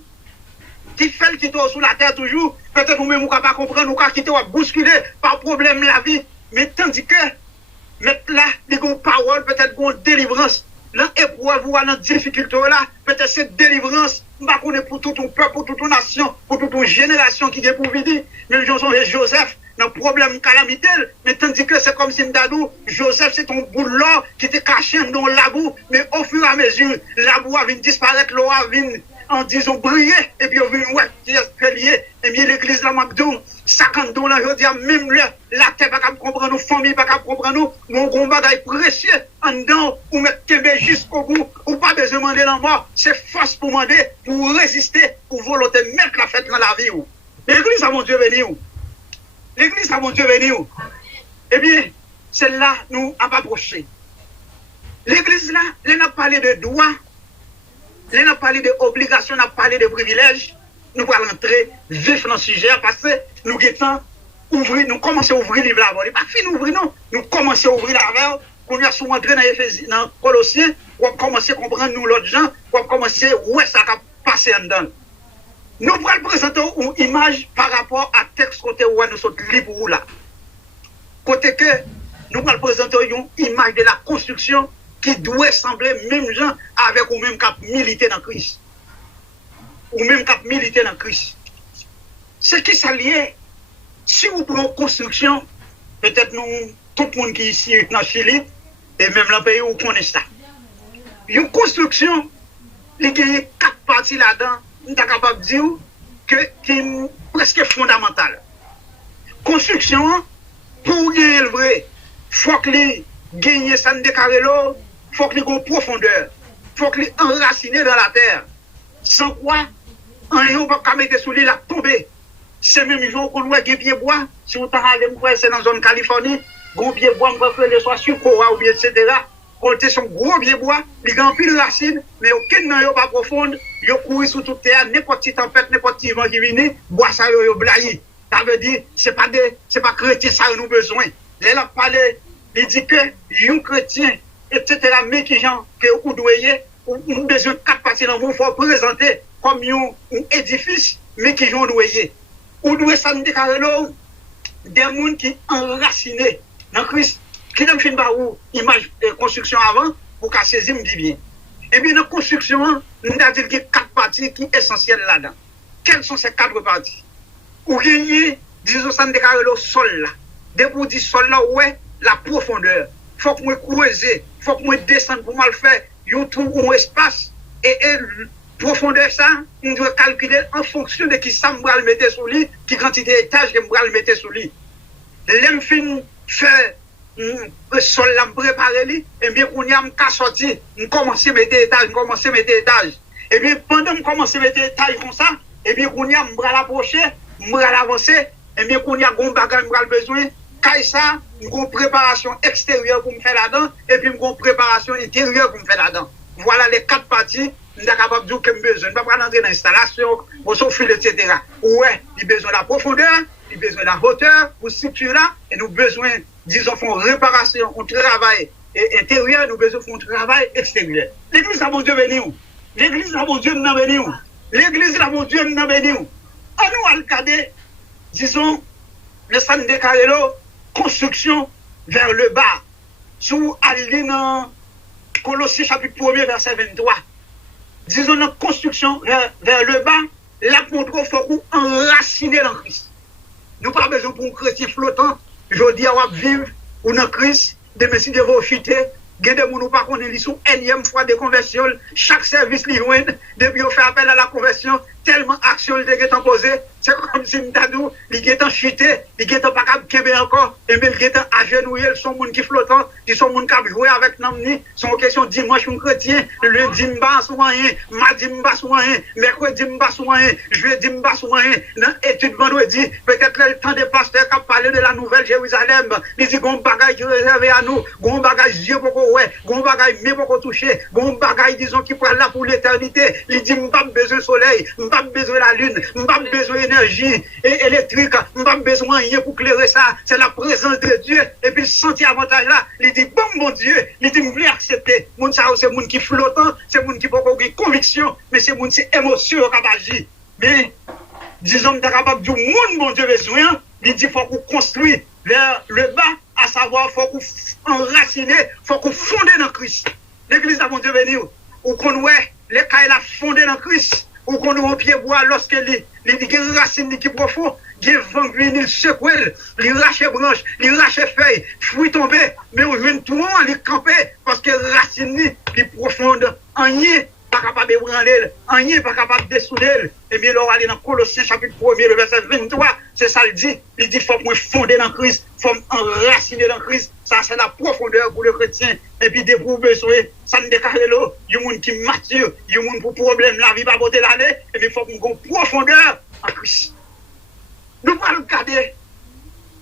qui fait le quitter sous la terre toujours, peut-être vous-même vous ne pouvez pas comprendre, vous pouvez quitter, vous bousculer par problème de la vie. Mais tandis que, mettre là, des paroles, peut-être une délivrance. Dans l'épreuve ou dans la difficulté là, peut-être cette délivrance, on est pour tout ton peuple, pour toute une nation, pour toute une génération qui est pour vivre. Mais Joseph, dans le problème calamité, mais tandis que c'est comme si Ndadou, Joseph c'est ton bout de l'or qui était caché dans le labour, mais au fur et à mesure, le labour a vu disparaître, l'or a vu en disant briller, et puis on vu, ouais, qui est lié, et bien l'église la Macdon, 50 ans là, je dis, même la terre pas capable comprendre nous, famille pas capable comprendre nous, mon combat est précieux, en dedans, ou mettre Québec jusqu'au bout, ou pas besoin de demander la mort, c'est force pour demander, pour résister, pour volonté, mettre la fête dans la vie. L'église a mon Dieu béni. L'église a mon Dieu béni. Eh bien, celle-là nous a approché. L'église là, elle n'a parlé de droits, elle n'a parlé d'obligations, elle n'a parlé de privilèges. Nous allons rentrer vif dans le sujet parce que nous ouvrir, nous commençons à ouvrir le livre là. Pas fini d'ouvrir, non. Nous commençons à ouvrir la veille. Qu'on vient souvent entrer dans Colossiens, on va commencer à comprendre nous l'autre gens, on va commencer à voir ça qui passer en dedans. Nous allons présenter une image par rapport à texte côté où nous sommes libres là. Côté que nous allons présenter une image de la construction qui doit sembler même gens avec ou même cap militaire dans Christ. Ou même cap militaire dans Christ. Ce qui s'allie, si vous prenez construction, peut-être nous, tout le monde qui est ici dans Chili, et même dans le pays où on connaît ça. Une construction, il y a 4 parties là-dedans, on est capable de dire que est presque fondamentale. Construction, pour gagner le vrai, il faut que les gagner ça de carré l'eau, il faut que les ait une profondeur, il faut que les enraciner dans la terre. Sans quoi, un jour, on ne peut pas mettre sous l'île à tomber. C'est même jour qu'on voit des pieds bois, si vous allez c'est dans la zone Californie, gros pieds bois, on peut faire les soins sur Cora ou bien etc. Côté son gros pieds bois, il y a un pile de racines, mais aucun n'est pas profonde, il court sur toute terre, n'importe qui tempête, n'importe qui vent qui vient, bois ça, il blaye. Ça veut dire, c'est pas chrétien, ça nous besoin. Là, il parlé, il dit que, un chrétien, etc., mais qui gens, que vous doyez, ou besoin de 4 parties dans le monde, il faut présenter comme un édifice, mais qui ont doyé. Ou doit ça nous déclarer des gens qui enracinés dans Christ, qui n'ont fait pas image de construction avant, pour qu'à saisir bien. Et bien, dans la construction, nous avons dit qu'il y a 4 parties qui sont essentielles là-dedans. Quelles sont ces 4 parties? Ou gagner, disons, ça nous déclarer le sol là. Dès pour dire sol là, ouais, la profondeur. Il faut que moi creuser, il faut que moi descendre pour mal faire. Il trouve un espace et profondeur ça, on doit calculer en fonction de qui ça me le mettre sur lui, qui quantité d'étage que me le mettre sur lui. L'aime fin faire le sol là me préparer lui, et bien on y a qu'à sortir, on commence à mettre étage, et bien pendant que commence à mettre étage comme ça, et bien on y a me l'approcher, me l'avancer, et bien on y a gon bagage me besoin, quand ça, une préparation extérieure pour me faire là-dedans, et puis une préparation intérieure pour me faire là-dedans. Voilà les 4 parties. Nous sommes capables de dire que nous avons besoin. Nous ne pouvons pas entrer dans l'installation, au fil, etc. Ouais, il y a besoin de la profondeur, il y a besoin de la hauteur pour structurer là, et nous avons besoin, disons, de réparation, un travail intérieur, nous avons besoin de travail extérieur. L'église a mon Dieu béni. L'église a mon Dieu béni. L'église a mon Dieu béni. On nous a regardé, disons, mais ça ne déclare là, construction vers le bas. Sous Aline, Colossiens chapitre 1er, verset 23. Disons notre construction vers le bas, la contre faut qu'on enraciner dans Christ. Nous pas besoin pour un chrétien flottant, je dis à vivre ou dans Christ, de me de vos chuter. Il y a des gens qui pas connaissent, ils sont énième fois de conversion. Chaque service, depuis qu'on fait appel à la conversion, tellement action de est posée, c'est comme si nous il est en chuté, il est pas capable de encore, et mais il est agenouillé, ils sont gens qui flottant, ils sont gens qui jouer avec nous, sont question dimanche un chrétien, le dimba soin, mardi mba soin, mercredi mba soin, jeudi mba soin, dans étude vendredi, peut-être le temps des pasteurs qui parlé de la nouvelle Jérusalem, ils disent qu'on bagaille qui réservé à nous, qu'on bagaille Dieu pour qu'on ouais, qu'on bagaille mais pour qu'on toucher, qu'on bagaille disons qui prend là pour l'éternité, ils disent m'pas besoin soleil, m'pas besoin la lune, m'pas besoin énergie électrique, m'pas besoin rien pour clairer ça, c'est la présence de Dieu et puis sentir avantage là, il dit bon mon Dieu, il dit m'voulez accepter, mon ça c'est moun qui flottant, c'est moun qui pas conviction, mais c'est moun c'est émotion qui agit. Mais disons capable du monde mon Dieu besoin, il dit faut qu'on construise vers le bas, à savoir faut qu'on enraciner, faut qu'on fonde dans Christ. L'église a mon Dieu béni ou qu'on ouais les cailles la fondé dans Christ ou qu'on au pied bois lorsque les racines qui profond, les vent vient il secoue, les rache branche, les rache feuilles, fruits tombés, mais on vient tout en les camper parce que racines les profondes en y pas capable de branler, en y pas capable de dessouder. Et bien là on aller dans Colossiens chapitre 1er le verset 23, c'est ça le dit, il dit faut me fonder dans Christ, faut enraciner dans Christ, ça c'est la profondeur pour le chrétien et puis des pour besoin, ça ne décale là, il y a monde qui mature, il y a monde pour problème la vie pas porter l'année et puis faut qu'on profondeur en Christ. Nous allons regarder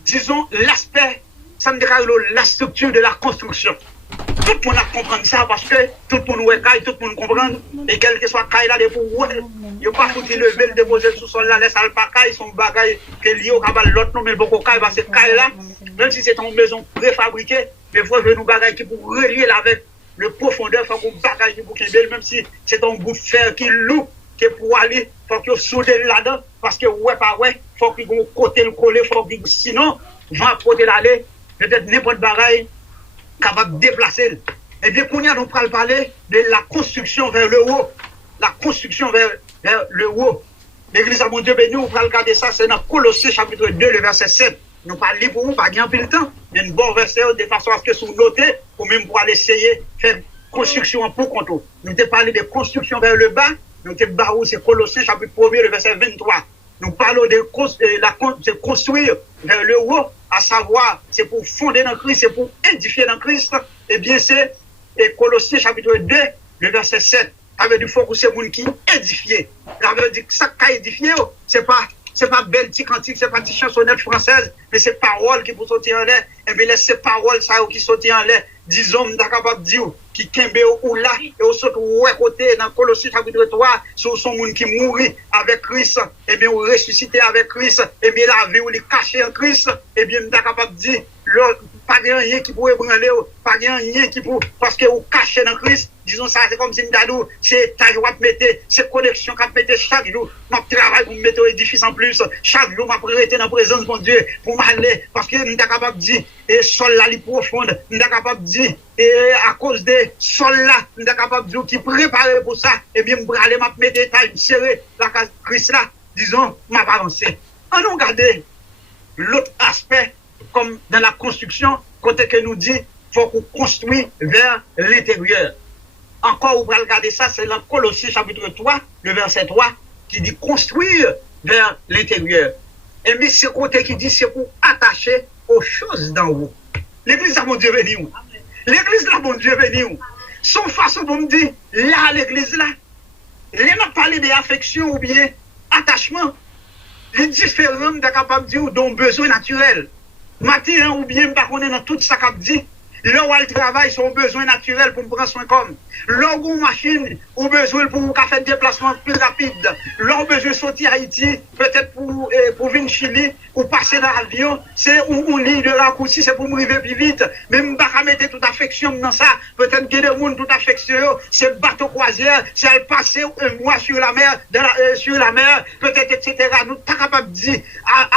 disons l'aspect, ça ne décale la structure de la construction. Tout le monde a compris ça parce que tout le monde est tout le monde comprend. Et quel que soit caille là, il n'y a pas foutu lever, le déposer sous sol là, laisse le pas caille, son bagage que lié au cabal l'autre, non, mais beaucoup caille, parce que caille là, même si c'est une maison préfabriquée, mais il faut que nous bagaille qui pour relier avec le profondeur, il faut qu'on bagaille qui pour qu'il même si c'est un bout de fer qui lourd, qui pour aller, il faut qu'il soude là-dedans, parce que ouais, pas ouais, il faut qu'il côté le coller, il faut qu'il sinon, va côté l'aller, peut-être n'importe bagaille capable de déplacer. Et bien, qu'on y a, nous allons parler de la construction vers le haut. La construction vers le haut. L'église à mon Dieu béni, on va regarder ça, c'est dans Colossiens chapitre 2, le verset 7. Nous parlons libre pour vous, pas bien pile temps. Mais une bonne verset de façon à ce que vous notez, ou même pour aller essayer de faire construction pour compte. Nous avons parlé de construction vers le bas. Nous avons parlé c'est Colossiens chapitre 1, le verset 23. Nous parlons de construire vers le haut, à savoir, c'est pour fonder dans Christ, c'est pour édifier dans Christ. Eh bien, c'est Colossiens chapitre 2, le verset 7. Ça veut dire qu'il faut que c'est monde qui édifié. Ça veut dire que ça qui est édifié, c'est pas belle petite cantique, c'est pas petite chansonnette française, mais c'est parole qui pour sortir en l'air. Et bien, c'est paroles ça qui sortir en l'air. Disons, on est capable de dire, qui kembe ou là, et au sorte ou côté, dans Colossiens chapitre 3, sur son monde qui mourit avec Christ, et bien, ou ressuscité avec Christ, et bien, la vie ou les caché en Christ, et bien, on est capable de dire, pas rien qui pourrait branler, pas rien qui pourrait, parce que vous cachez dans Christ, disons ça, c'est comme si nous c'est ta joie de mettre, c'est connexion qu'on mettre chaque jour, mon travail pour mettre l'édifice en plus, chaque jour, ma priorité dans la présence de mon Dieu, pour m'aller, parce que nous sommes capables de dire, et sol là, il est profonde, nous sommes capables de dire, et à cause de sol là, nous sommes capables de dire, qui préparé pour ça, et bien, je vais aller mettre détails, serrer la case Christ là, disons, m'a avancé. On nous regarde l'autre aspect, comme dans la construction, côté que nous dit, faut qu'on construise vers l'intérieur. Encore, vous pouvez regarder ça, c'est dans Colossiens chapitre 3, le verset 3, qui dit construire vers l'intérieur. Et mais ce côté qui dit, c'est pour attacher aux choses d'en haut. L'église a mon Dieu béni. L'église là, mon Dieu béni. Son façon pour me dire, là, l'église là, il n'a pas parlé d'affection ou bien attachement. Les différents, de capable de dire, dont besoin naturel. Matin, ou bien, par contre, dans tout ça qu'a dit, Là où elle travaille, son besoin naturel pour prendre soin comme. Là où machine, ou besoin pour faire des déplacements plus rapides. Là où besoin de sortir à Haïti, peut-être pour venir Chili, ou passer dans l'avion, c'est ou lit de la course, c'est pour me arriver plus vite. Même pas mettre toute affection dans ça. Peut-être que des gens toute affection, c'est bateau croisière, c'est elle passer un mois sur la mer, sur la mer, peut-être, etc. Nous sommes capables de dire,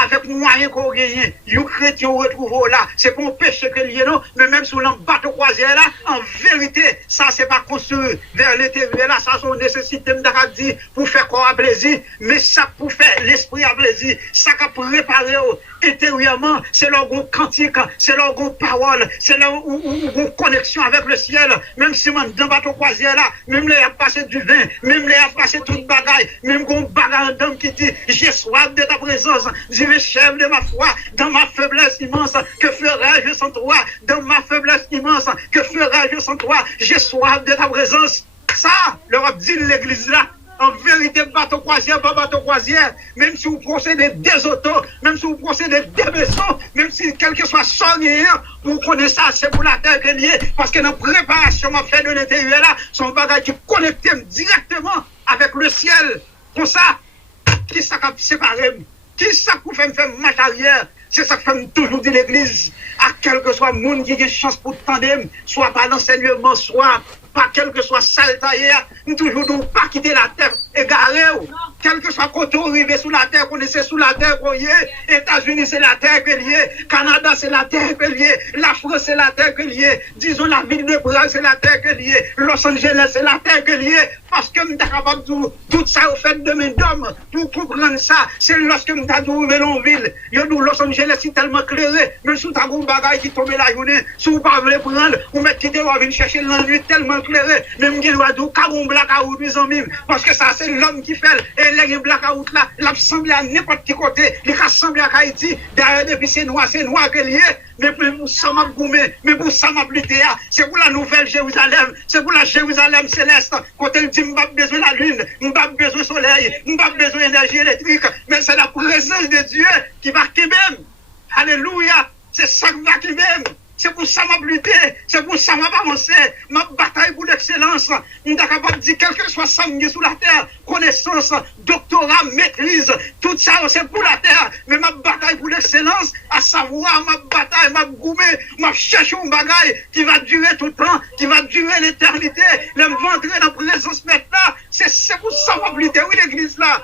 avec moyens qu'on gagne, les chrétiens retrouvent là. C'est pour péché que lié, non, mais même sur le bateau croisière là, en vérité, ça c'est pas construit vers l'intérieur là, ça c'est une nécessité dire pour faire corps à plaisir, mais ça pour faire l'esprit à plaisir, ça qui préparer intérieurement, c'est leur cantique, c'est leur parole, c'est leur connexion avec le ciel, même si dans le bateau croisière là, même les a passé du vin, même les a passé toute bagaille, même qu'on bagaille d'homme qui dit, j'ai soif de ta présence, dis le chef de ma foi, dans ma faiblesse immense, que ferai-je sans toi, dans ma faiblesse immense, que ferai-je sans toi, j'ai soif de ta présence. Ça, leur dit l'église là, en vérité, bateau croisière, pas bateau croisière, même si vous procédez des autos, même si vous procédez des maisons, même si quel que soit son lien, vous connaissez ça, c'est pour la terre que lié, parce que notre préparation m'a fait de l'intérieur là, son bagage qui connecte directement avec le ciel. Pour ça, qui ça qui sépare, qui ça qui fait me faire marche arrière, c'est ça que fait toujours dire l'église, à quel que soit le monde qui a une chance pour tandem, soit par l'enseignement, soit pas quel que soit saltaire, nous toujours nous pas quitter la terre égarée, quel que soit côté arrivé sous la terre, connaissez sous la terre qu'on y est, États-Unis c'est la terre que lié, Canada c'est la terre que lié, la France c'est la terre que lié, disons la ville de Prague c'est la terre que lié, Los Angeles c'est la terre que lié, parce que nous sommes capables de tout ça au fait de mes d'hommes, pour comprendre ça, c'est lorsque nous avons trouvé l'enville, Los Angeles c'est tellement clairé, même si vous avez un bagage qui tombe la journée, si vous ne pouvez pas prendre, vous mettez des venir chercher l'ennui tellement clairé, même si vous avez un blackout, mes amis, parce que ça c'est l'homme qui fait, et les blackout là, l'assemblée à n'importe quel côté, les assemblées à Haïti, derrière depuis c'est noir que lié, mais pour ça m'a goumé, mais pour ça m'a blité, c'est pour la nouvelle Jérusalem, c'est pour la Jérusalem céleste, quand elle dit m'pas besoin de la lune, m'pas besoin du soleil, m'pas besoin d'énergie électrique, mais c'est la présence de Dieu qui va qui même. Alléluia, c'est ça qui va qui même. C'est pour ça m'a lutté, c'est pour ça m'a avancé, ma bataille pour l'excellence. On est capable de dire quel que soit sanguin sous la terre, connaissance, doctorat, maîtrise, tout ça c'est pour la terre. Mais ma bataille pour l'excellence, à savoir ma bataille, ma goumé, ma cherche un bagaille qui va durer tout le temps, qui va durer l'éternité. Le ventrer dans la présence maintenant, c'est pour ça m'a lutté, oui l'église là.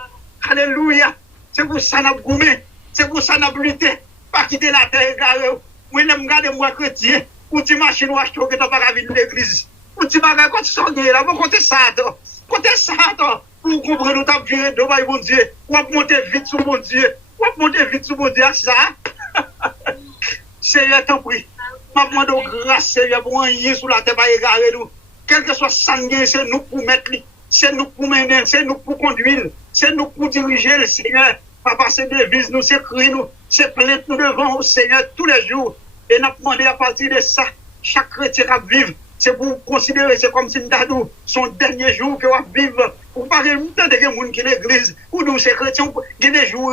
Alléluia, c'est pour ça m'a goumé, c'est pour ça m'a lutté, pas quitter la terre égarée. Moi, je regarde moi chrétien, ou tu machines ou acheter que tu n'as pas la vie de l'église. Ou tu vas quand tu sors là, vous comptez ça, pour comprendre nous t'as viré devant mon Dieu, ou à monter vite sur mon Dieu, ça. Seigneur, t'en prie. Je demande grâce, Seigneur, pour rien sur la terre, pas égarer nous. Quel que soit sanguin, c'est nous pour mettre, c'est nous pour mener, c'est nous pour conduire, c'est nous pour diriger le Seigneur. Papa, c'est devise, nous, c'est cri, nous, c'est plainte, nous devant au Seigneur tous les jours. Et nous demandé à partir de ça, chaque chrétien qui vivre, c'est pour considérer, c'est comme si nous avons son dernier jour qu'il va vivre. Ou pas de gens qui sont l'église, ou nous, ces chrétiens, qui ont des jours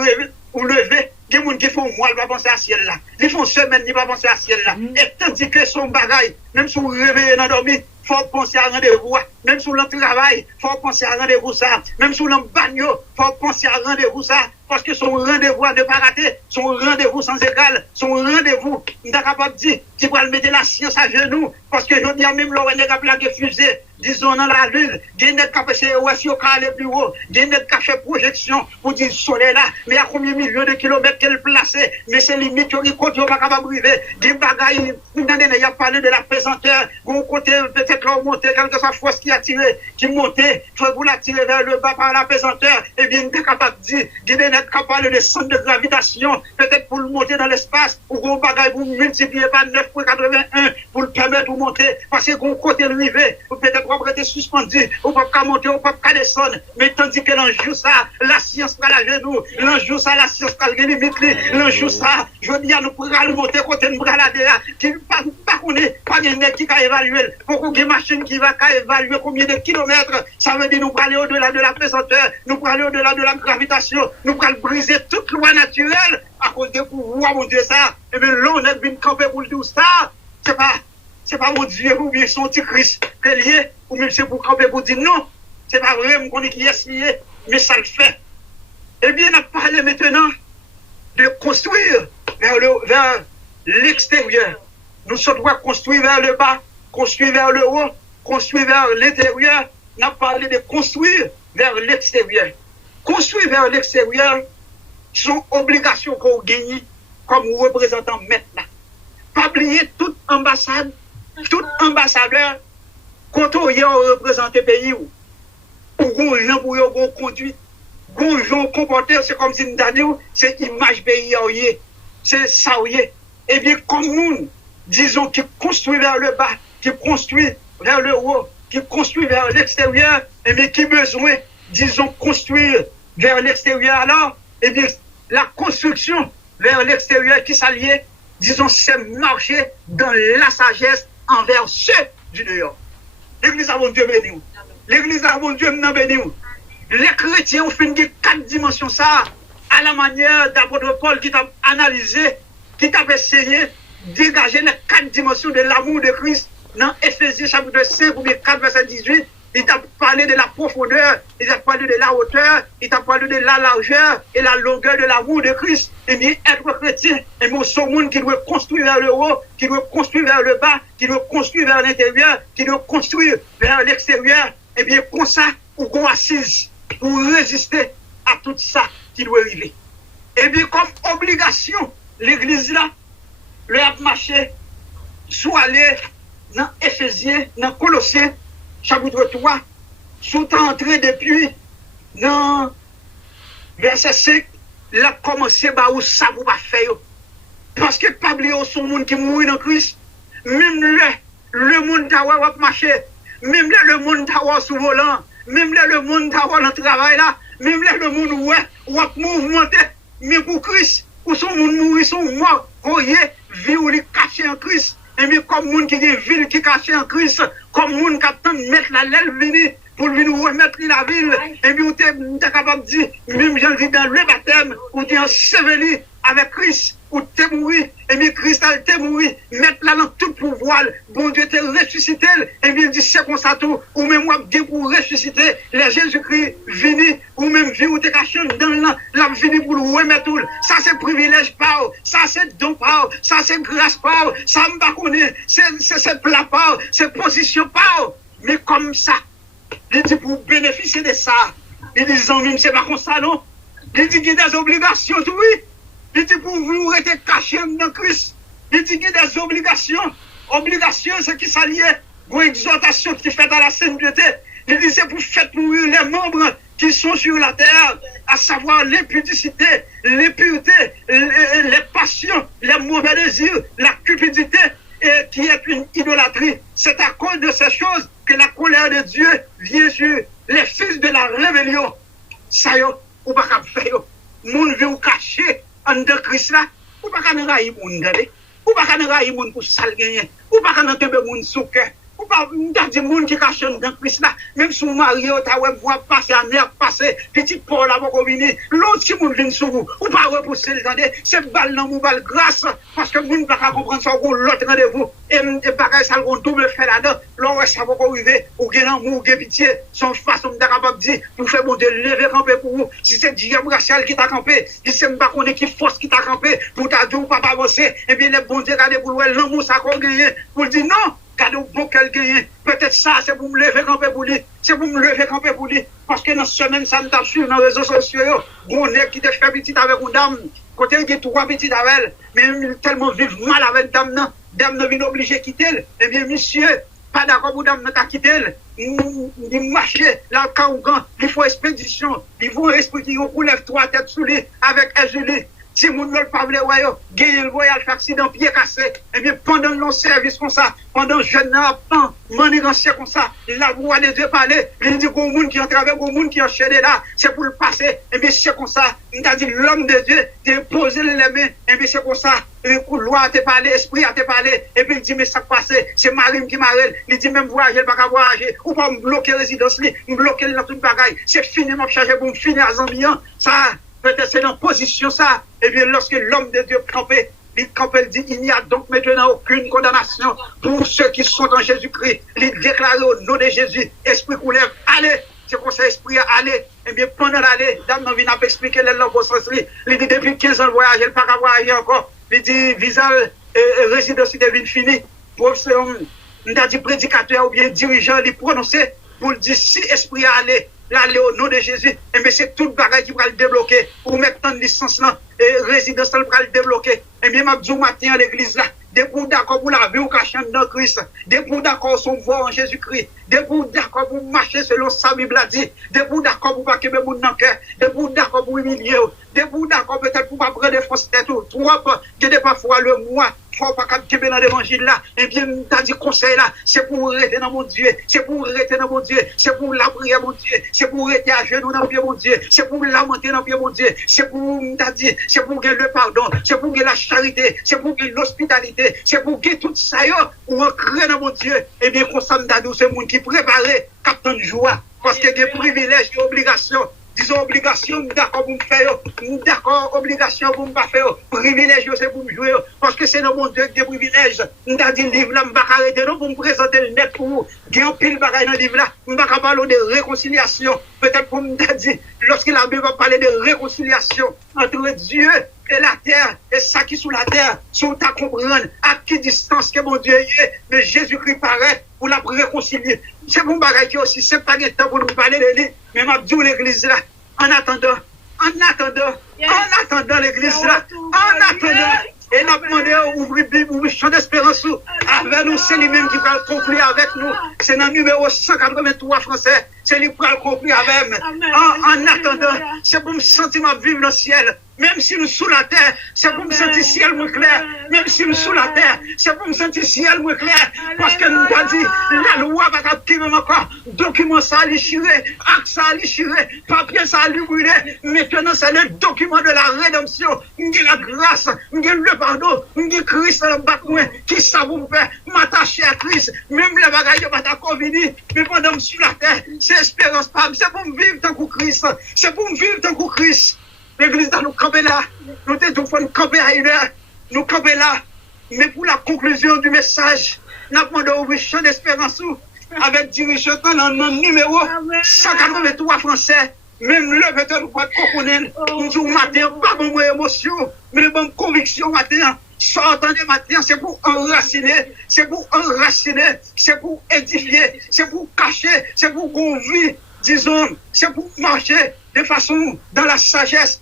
où lever, il y a des gens qui font mois, ils vont penser à ciel là. Ils font semaine, ils vont penser à ciel là. Et tandis que son bagaille, même si vous réveillez dans dormir, il faut penser à rendez-vous. Même si vous travail, il faut penser à rendez-vous ça. Même si vous dans bagnole, il faut penser à rendez-vous ça. Parce que son rendez-vous à ne pas rater, son rendez-vous sans égal, son rendez-vous, on est capable de dire qu'il va mettre la science à genoux. Parce que je dis à même là, on est capable de fusée, disons dans la lune, il y a des capable de aller plus haut, il y a des capable de projection pour dire soleil là, mais à combien de millions de kilomètres qu'elle place, mais c'est limite, on est pas capable de briver. Des bagailles, il y a parlé de la pesanteur, on côté peut-être là, monter, quelque soit force qui a tiré, qui montait, faut vous la tirer vers le bas par la pesanteur, et bien, on est capable de dire, capable de centre de gravitation, peut-être pour le monter dans l'espace, ou qu'on bagaille pour multiplier par 9,81 pour le permettre de monter, parce que qu'on côté le rivet, ou peut-être qu'on va être suspendu, ou pas monter, ou pas descendre, mais tandis que l'enjeu ça, la science va la genou, l'enjeu ça, la science va la limite, l'enjeu ça, je veux dire, nous pourrons le monter côté nous bras là qui pas qu'on est, pas de nez qui va évaluer, pour qu'on ait une machine qui va évaluer combien de kilomètres, ça veut dire nous aller au-delà de la pesanteur, nous aller au-delà de la gravitation, nous briser toute loi naturelle à cause des pouvoirs, mon Dieu, ça. Et bien là, on est venu camper pour tout ça. c'est pas mon Dieu, ou bien son petit Christ, lié, ou même c'est pour camper pour dire non, c'est pas vrai, on connaît qui est lié, mais ça le fait. Eh bien, on a parlé maintenant de construire vers l'extérieur. Nous sommes droits construire vers le bas, construire vers le haut, construire vers l'intérieur. On a parlé de construire vers l'extérieur. Construire vers l'extérieur, sont obligations qu'on gagne comme représentant maintenant. Pas oublier toute ambassade, tout ambassadeur, quand on y a représenté pays ou pour gens pour yon conduite, pour gens comporter, c'est comme si nous c'est image pays c'est ça et bien comme nous, disons qui construit vers le bas, qui construit vers le haut, qui construit vers l'extérieur, et bien qui besoin, disons, construire vers l'extérieur alors, et bien la construction vers l'extérieur qui s'allie, disons, c'est marcher dans la sagesse envers ceux du dehors. L'église a bon Dieu béni. L'église a bon Dieu béni. Les chrétiens ont fait 4 dimensions ça, à la manière d'apôtre Paul qui t'a analysé, qui t'a essayé de dégager les 4 dimensions de l'amour de Christ dans Éphésiens chapitre 5 ou bien 4 verset 18. Il t'a parlé de la profondeur, il t'a parlé de la hauteur, il t'a parlé de la largeur et la longueur de l'amour de Christ. Et bien, être chrétien, et bien, ce monde qui doit construire vers le haut, qui doit construire vers le bas, qui doit construire vers l'intérieur, qui doit construire vers l'extérieur. Et bien, comme ça, ou qu'on assise pour résister à tout ça qui doit arriver. Et bien, comme obligation, l'église là, le a marché, soit aller dans Éphésiens, dans Colossiens, chapitre 3, sont entrés depuis dans verset 5, là commencé par où ça vous va faire. Parce que pas oublier son monde qui mourit dans Christ, même le monde d'avoir va marcher, même le monde d'avoir sous volant, même le monde d'avoir dans le travail là, même le monde va mouvementer, mais pour Christ, pour son monde mourir, son mort, voyez, vie ou les caché en Christ. Et bien, comme monde qui est ville qui caché en Christ, comme monde qui attend de mettre la l'aile venir pour venir remettre la ville, et bien, on est capable de dire, même j'en dis dans le baptême, on est enseveli avec Christ, ou t'es mouru, et bien Christ a été mouru, mettre là dans tout pouvoir, bon Dieu t'es ressuscité, et bien il dit c'est comme ça tout, ou même moi Dieu pour ressusciter, les Jésus-Christ vini, ou même vie ou t'es caché dans la vini pour le remettre tout, ça c'est privilège par, ça c'est don par, ça c'est grâce par, ça me pas connaît, c'est plat par, c'est position par, mais comme ça, il dit pour bénéficier de ça, il dit même c'est pas comme ça non, il dit qu'il y a des obligations, oui. Il dit pour vous rester caché dans Christ. Il dit qu'il y a des obligations. Obligations, c'est qui s'allie aux exhortations qui fait à la sainteté. Il dit c'est pour faire mourir les membres qui sont sur la terre, à savoir l'impudicité, l'impureté, les passions, les mauvais désirs, la cupidité, et qui est une idolâtrie. C'est à cause de ces choses que la colère de Dieu vient sur les fils de la rébellion. Ça y est, ou pas qu'à faire. Moun veut vous cacher en de Christ là, ou pas qu'à n'enrailler moun d'aller, ou pas qu'à n'enrailler moun pour sale gagner, ou pas qu'à n'entomber moun souke, ou pas d'dire moun qui cache dans Christ là, même si vous mariez, t'as ouais, vous passer à nerf, passer, petit Paul là, vous venir, l'autre si moun vient sur vous, ou pas repousser le temps, c'est balle dans mon balle grâce, parce que moun pas qu'à comprendre ça, ou l'autre rendez-vous, et bagay ça, on double fait là-dedans, l'autre ça va arriver, ou gain amour, ou gain pitié, son façon de capable de dire, vous faites bon Dieu, lever camper pour vous, si c'est diable racial qui t'a campé, si c'est pas qu'on est qui force qui t'a campé, pour t'a dit ou pas avancer, et bien les bon Dieu, regardez pour l'amour ça qu'on gagne, pour dire non, regardez bon qu'elle gagne, peut-être ça c'est pour me lever camper pour lui, c'est pour me lever camper pour lui, parce que dans cette semaine ça me tape sur dans les réseaux sociaux, bon nèg qui te fait petit avec une dame, côté il dit 3 petits avec elle, mais il tellement vivre mal avec dame ne vient obligé de quitter, et bien monsieur, pas d'accord pour dame ne quitter, il marche là quand il faut expédition, il faut expliquer on lève 3 têtes sous lui avec un gilet. Si vous ne voulez pas vouloir gagner le voyage, faire accident, pied cassé, et bien pendant le service comme ça, pendant jeune enfant, manigancier comme ça, la voix des deux parler, il dit qu'on monde qui entre avec un monde qui enchaîne là, c'est pour le passer, et bien c'est comme ça, il a dit l'homme de Dieu, de poser les mains, et bien c'est comme ça, le couloir a te parlé, l'esprit a te parlé, et puis il dit mais ça passe, c'est Marine qui m'arrête, il dit même voyager, pas qu'à voyager, ou pas me bloquer résidence, me bloquer dans toute bagaille, c'est fini, m'a chargé pour me finir à Zambian, ça. Peut-être c'est dans position ça. Et bien lorsque l'homme de Dieu campé, Il dit, il n'y a donc maintenant aucune condamnation pour ceux qui sont en Jésus-Christ. Il déclare au nom de Jésus, esprit coulève, allez. C'est comme ça, esprit allez. Et bien, pendant l'aller, dame n'a pas expliqué le bon sens. Il dit, depuis 15 ans de voyage, il n'a pas voyager encore. Il dit, visa résidence devient fini. Professeur, on a dit prédicateur ou bien dirigeant, il prononcer pour dire, si esprit allez, l'aller au nom de Jésus, et bien c'est tout le bagage qui va le débloquer. Pour mettre en licence là, et résidence là, va le débloquer. Et bien, je dis matin à l'église là, des pour d'accord pour la vie ou cachant dans Christ, des pour d'accord son voix en Jésus-Christ, des pour d'accord pour marcher selon sa Bible a dit, des pour d'accord pour pas que le monde dans le cœur, des pour d'accord pour humilier, des pour d'accord peut-être pour pas prendre des fausses têtes, trop, que des parfois le mois, faut pas qu'il dans l'évangile là, et bien, t'as dit conseil là, c'est pour rester dans mon Dieu, c'est pour rester dans mon Dieu, c'est pour la prière mon Dieu, c'est pour rester à genoux dans mon Dieu, c'est pour lamenter dans mon Dieu, c'est pour, t'as dit, c'est pour gagner le pardon, c'est pour gagner la charité, c'est pour gagner l'hospitalité, c'est pour gagner tout ça, ou ancrer dans mon Dieu, et bien, qu'on s'en dadou, c'est mon qui préparait, captain de joie, parce qu'il y a des privilèges et obligations. Disons obligation, d'accord pour me faire, d'accord, obligation pour me pas faire, privilège c'est pour me jouer, parce que c'est dans mon Dieu des privilèges. On a dit le livre là, je ne vais pas arrêter pour me présenter le net pour vous. Il y a un pile bagaille dans le livre là, je ne vais pas parler de réconciliation. Peut-être pour me dire, lorsque la Bible va parler de réconciliation entre Dieu et la terre, et ça qui est sous la terre, sont à comprendre à quelle distance que mon Dieu est, mais Jésus-Christ paraît pour la réconcilier. C'est mon bagage qui aussi, c'est pas le temps pour nous parler de lui, mais m'a dit l'église là, en attendant l'église là, en attendant, et n'a demandé ouvrir champ d'espérance avec nous, c'est lui-même qui va le conclure avec nous. C'est dans le numéro 183 français, c'est lui qui va le conclure avec nous. En attendant, c'est pour me sentir ma vivre dans le ciel. Même si nous sous la terre, c'est pour me sentir ciel moins clair. Même si nous sous la terre, c'est pour me sentir ciel moins clair. Parce que nous avons dit, la loi va capter même encore. Document ça à déchirer, acte ça à déchirer, papier ça à lui brûler. Maintenant, c'est le document de la rédemption. Nous avons la grâce, nous avons le pardon, nous avons Christ dans le bas de moi. Qui ça vous fait? M'attacher à Christ. Même les bagages de pas venir. Mais pendant que je suis sur la terre, c'est espérance pas. C'est pour me vivre tant que Christ. C'est pour me vivre tant que Christ. L'église nous camper là, nous devons camper à une heure, nous camper là, mais pour la conclusion du message, nous avons ouvert champ d'espérance avec dirigeant dans le numéro 183 français, même le peut-être nous pas comprendre, nous disons matin, pas bon émotion, mais bonne conviction matin. Sortant de matin, c'est pour enraciner, c'est pour édifier, c'est pour cacher, c'est pour convaincre, disons, c'est pour marcher de façon dans la sagesse.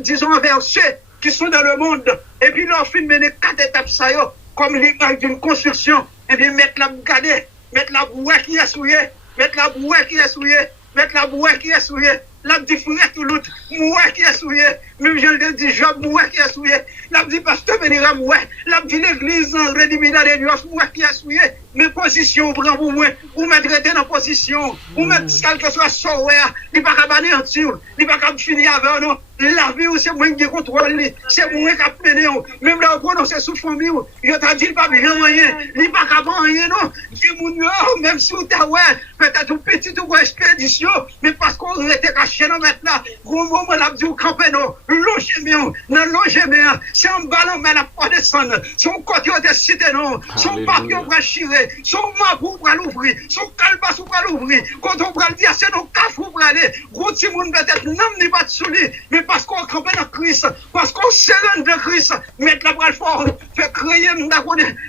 Disons envers ceux qui sont dans le monde, et puis leur film mener 4 étapes ça comme l'image d'une construction, et bien mettre la garder, mettre la bouée qui est souillée, mettre la bouée qui est souillée, mettre la bouée qui est souillée, la dit frère tout l'autre, mouais qui est souillé, même je le dis Job mouais qui est souillé, la dit pasteur venira mouais, la dit l'église en rédimina de Dieu mouais qui est souillé, mes positions prend pour moi, ou mettre dans position, ou mettre quelque chose sourire, il pas capable d'anéantir, il pas capable finir avec nous. La vie, c'est moi qui contrôle, c'est moi qui a mené. Même là, on c'est sous famille, il t'a dit pas bien rien, il pas capable rien, non. Même si on t'a peut-être une petite expédition, mais parce qu'on était caché dans maintenant, gros moment, là, dit, on campe, non, logement, c'est un ballon, mais la pas descendre, son côté de cité, non, son papier va chirer, son mabou va l'ouvrir, son calbas va l'ouvrir, quand on va le dire, c'est nos cafous pour aller, gros Timon peut-être, non, n'est pas de soulier, mais parce qu'on campe dans Christ, parce qu'on s'éloigne de Christ, mettre la bras fort, faire créer,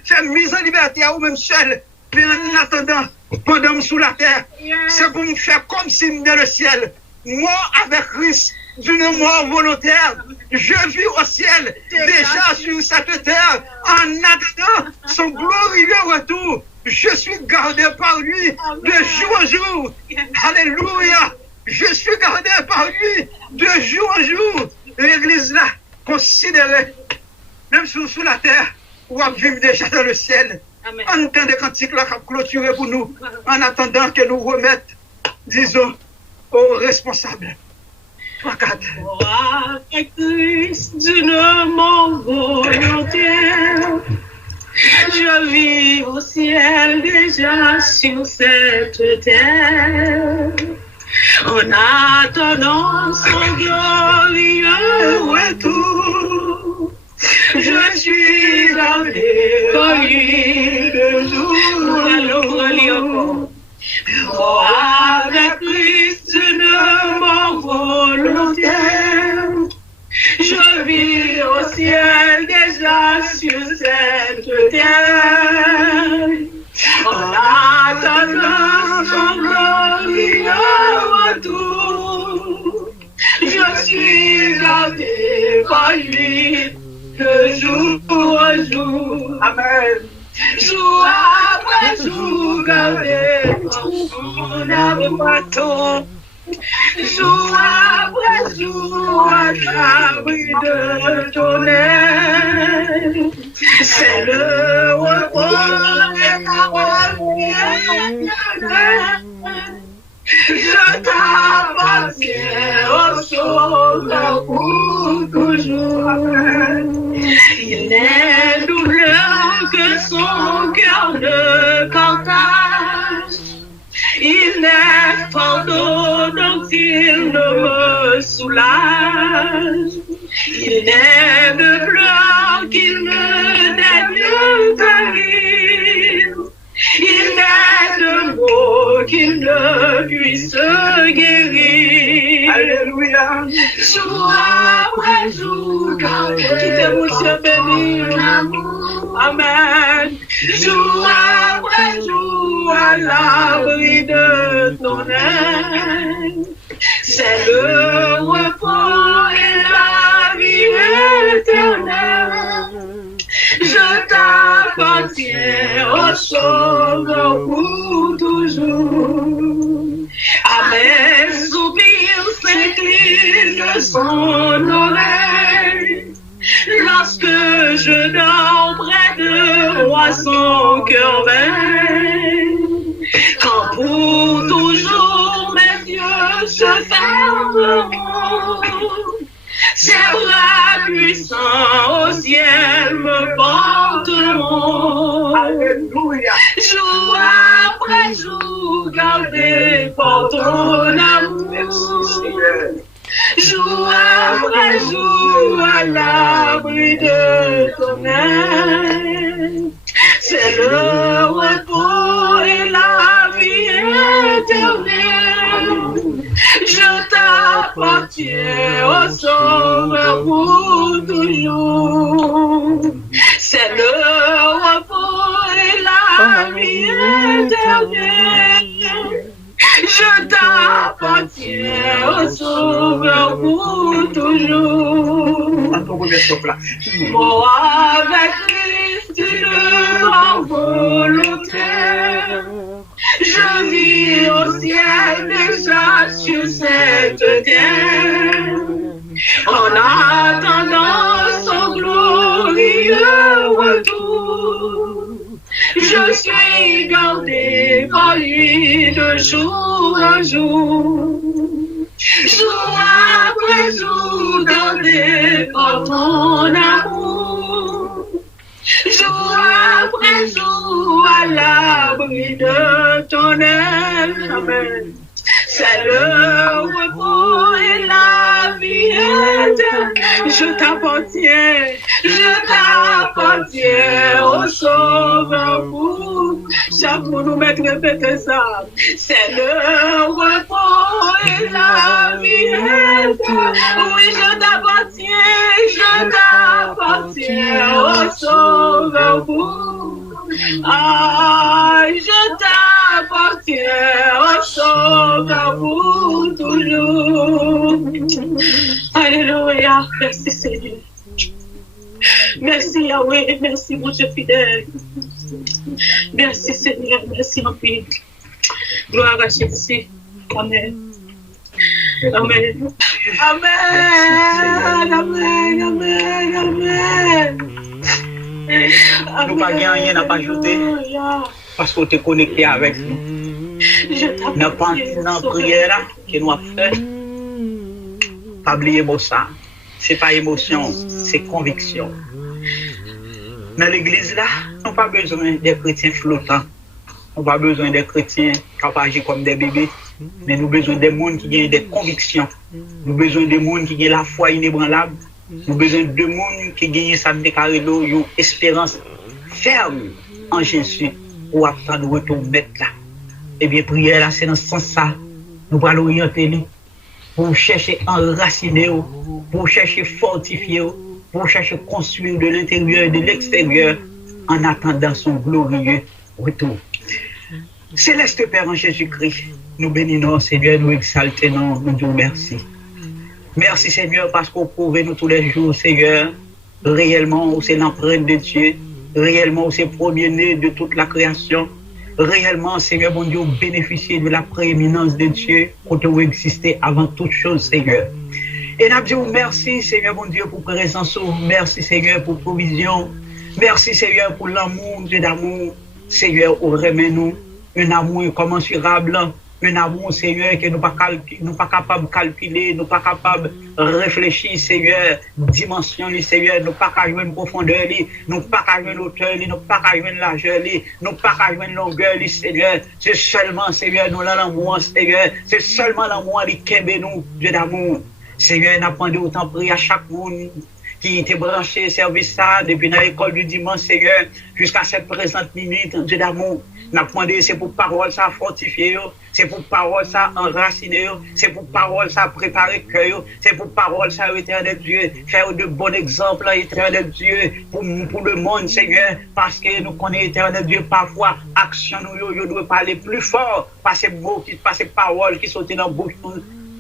faire mise en liberté à vous-même seul, mais en attendant, pendant sous la terre, c'est pour me faire comme si dans le ciel, mort avec Christ, d'une mort volontaire, je vis au ciel, déjà sur cette terre, en attendant son glorieux retour, je suis gardé par lui de jour en jour, alléluia. Je suis gardé par lui de jour en jour. L'église là, considérée, même sous la terre, ou à vivre déjà dans le ciel. Amen. En temps de cantiques là, clôturé pour nous, en attendant que nous remettent, disons, aux responsables. Avec Christ d'une mort volontaire, je vis au ciel déjà sur cette terre. En attendant son glorieux retour, je suis gardé par lui de jour à jour. Oh, avec Christ de mon volontaire, je vis au ciel déjà sur cette terre. En attendant son glorieux retour, je suis gardé par lui de jour en jour. Amen. Jour après jour, gardé par son amour. Jour après jour, à l'abri de ton aile. C'est le repos et la éternelle. Je t'appartiens au sauveur pour toujours. Il n'est douleur que son cœur ne partage. Il n'est fardeau dont il ne me soulage. Il n'est de pleurs qu'il ne daigne guérir. Il n'est de mots qu'il ne puisse guérir. Alléluia. Jour après jour, quittez mon Dieu béni. Amen. Jour après jour, à l'abri de ton aile. C'est le repos et la vie éternelle. Je t'appartiens au sauveur pour toujours. À mes soupirs s'incline son oreille. Lorsque je dors près de moi, son cœur veille. Quand pour toujours mes yeux se fermeront, ses bras puissants au ciel me porteront. Alléluia. Jour après jour, gardé par ton amour. Jour après jour, à l'abri de ton aile. C'est le repos et la vie éternelle. Je t'appartiens au sauveur pour toujours. C'est le repos et la vie éternelle. Je t'appartiens au sauveur pour toujours. Moi avec Christ de volontaire, je vis au ciel déjà sur cette terre. En attendant son glorieux retour, je suis gardé par lui de jour en jour. Jour après jour, gardé par ton amour. Jour après jour, à l'abri de ton aile. Amen. C'est le repos et la vie éternelle. Je t'appartiens au sauveur pour. Chaque fois nous mettre répéter ça. C'est le repos et la vie éternelle. Oui, je t'appartiens au sauveur pour. Ah, je t'appartiens au sauveur pour toujours. Alléluia. Merci Seigneur. Merci Yahweh. Merci mon Dieu fidèle. Merci Seigneur. Merci en paix. Gloire à Jésus. Amen. Amen. Amen. Amen. Amen. Amen. Nous pas gagner, n'a pas ajouté. Parce qu'on est connecté avec nous. Nous pas dans la prière que nous avons fait. Pas oublier ça. C'est pas émotion, c'est conviction. Dans l'église là, nous n'avons pas besoin des chrétiens flottants. Nous n'avons pas besoin des chrétiens qui agissent comme des bébés. Mais nous avons besoin des gens qui ont des convictions. Nous avons besoin des gens qui ont la foi inébranlable. Nous avons besoin de monde qui gagne sa déclaré une espérance ferme en Jésus pour attendre retour mettre là. Eh bien, prière là, c'est dans ce sens ça. Nous allons orienter pour chercher enraciner, pour chercher fortifier, pour chercher construire de l'intérieur et de l'extérieur en attendant son glorieux retour. Céleste Père en Jésus-Christ, nous bénissons, Seigneur, nous exaltons, nous disons merci. Merci Seigneur parce qu'on prouve nous tous les jours, Seigneur, réellement où c'est l'empreinte de Dieu, réellement où c'est premier-né de toute la création, réellement Seigneur, mon Dieu, bénéficier de la prééminence de Dieu pour te exister avant toute chose, Seigneur. Et nous disons merci Seigneur, mon Dieu, pour présence, merci Seigneur pour provision, merci Seigneur pour l'amour, Dieu d'amour, Seigneur, au remet nous, un amour incommensurable, un amour, Seigneur, que nous pas capables de calculer, nous pas capables de réfléchir, Seigneur, dimension, Seigneur, nous pas qu'à jouer une profondeur, nous pas qu'à jouer une hauteur, nous pas qu'à jouer une largeur, nous pas qu'à jouer une longueur, Seigneur. C'est seulement, Seigneur, nous l'amour, Seigneur. C'est seulement l'amour qui est nous, Dieu d'amour. Seigneur, nous apprenons autant prier à chaque monde qui était branché service ça depuis l'école du dimanche, Seigneur, jusqu'à cette présente minute, Dieu d'amour. Nous demandé, c'est pour parole ça fortifier, c'est pour parole ça enraciner, c'est pour parole ça préparer cœur, c'est pour parole ça éternel Dieu, faire de bons exemples éternel Dieu pour le monde Seigneur, parce que nous connaissons éternel Dieu parfois action nous doit parler plus fort par ces mots qui par ces paroles qui sortent dans la bouche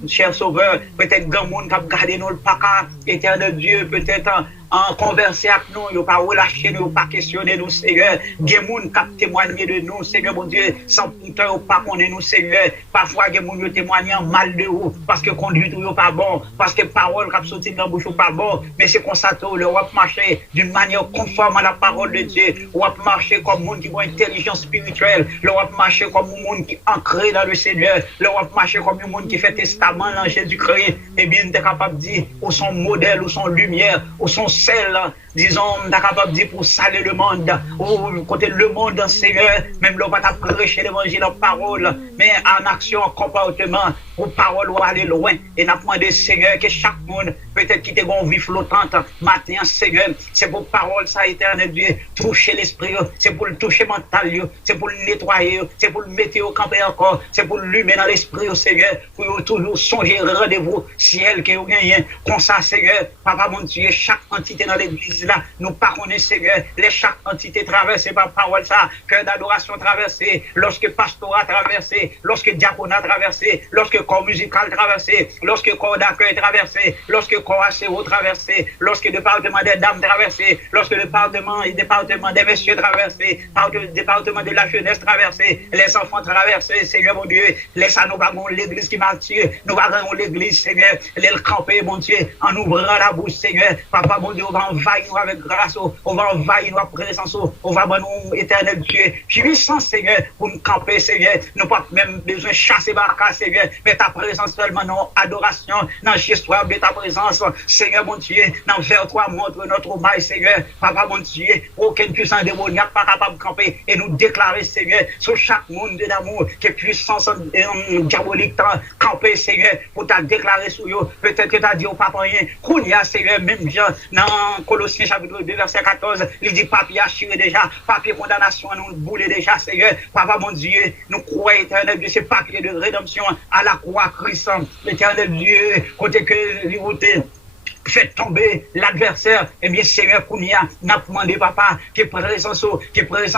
cher sauveur, peut-être grand monde qui a gardé nous le paca, éternel Dieu, peut-être en converser avec nous, il pas relâcher nous, pas questionner nous, Seigneur. Il y a des gens qui ont témoigné de nous, Seigneur, mon Dieu, sans pourtant pas connaître nous, Seigneur. Parfois, il y a des gens qui ont témoigné mal de vous, parce que conduite n'est pas bon, parce que parole qui a sorti dans la bouche n'est pas bon, mais c'est comme ça que le roi marcher d'une manière conforme à la parole de Dieu. Le roi marcher comme monde qui a une intelligence spirituelle, le roi marcher comme un monde qui est ancré dans le Seigneur, le roi marcher comme un monde qui fait testament dans Jésus-Christ. Eh bien, tu es capable de dire, où son modèle, où son lumière, où son celle, disons, on est capable de dire pour saler le monde, ou côté le monde, Seigneur, même là, on va prêcher l'évangile en parole, mais en action, en comportement, pour parole, on va aller loin. Et nous demandons, Seigneur, que chaque monde, peut-être qui te gon vie flottante, matin, Seigneur, c'est pour parole, ça, éternel Dieu, toucher l'esprit, c'est pour le toucher mental, c'est pour le nettoyer, c'est pour le mettre au camp encore, c'est pour l'humer dans l'esprit, Seigneur, pour toujours songer rendez-vous, ciel, que vous gagnez, comme ça, Seigneur, Papa, mon Dieu, chaque entité dans l'église là, nous pas connaissons, Seigneur, les chaque entité traversée par parole ça, cœur d'adoration traversé, lorsque pastorat traversé, lorsque diaconat traversé, lorsque corps musical traversé, lorsque corps d'accueil traversé, lorsque corps ACO traversé, lorsque département des dames traversé, lorsque département des messieurs traversé, département de la jeunesse traversé, les enfants traversés, Seigneur mon Dieu, laisse à nous bagons l'église qui m'attire, nous bagons l'église, Seigneur, les camper, mon Dieu, en ouvrant la bouche, Seigneur, Papa mon Dieu, on va envahir nous avec grâce, on va envahir nous avec présence, on va nous, éternel Dieu, puissant, Seigneur, pour nous camper, Seigneur, nous pas même besoin de chasser barca, Seigneur, mais ta présence seulement, non, adoration, dans l'histoire de ta présence, Seigneur mon Dieu, dans vers toi, montre notre maille, Seigneur, Papa mon Dieu, aucune puissance démoniaque pas capable de camper, et nous déclarer, Seigneur, sur chaque monde d'amour, que puissance diabolique camper, Seigneur, pour t'a déclarer sur eux, peut-être que t'as dit au papa rien, qu'on y a, Seigneur, même Jean, dans Colossiens chapitre 2, verset 14, il dit papier assuré déjà, papier condamnation, nous boulé déjà, Seigneur, Papa mon Dieu, nous croyons, éternel Dieu, c'est papier de rédemption à la croix, Christ, l'éternel Dieu, côté que liberté. Faites tomber l'adversaire, eh bien, Seigneur, Kounia, n'a demandé, Papa, que présence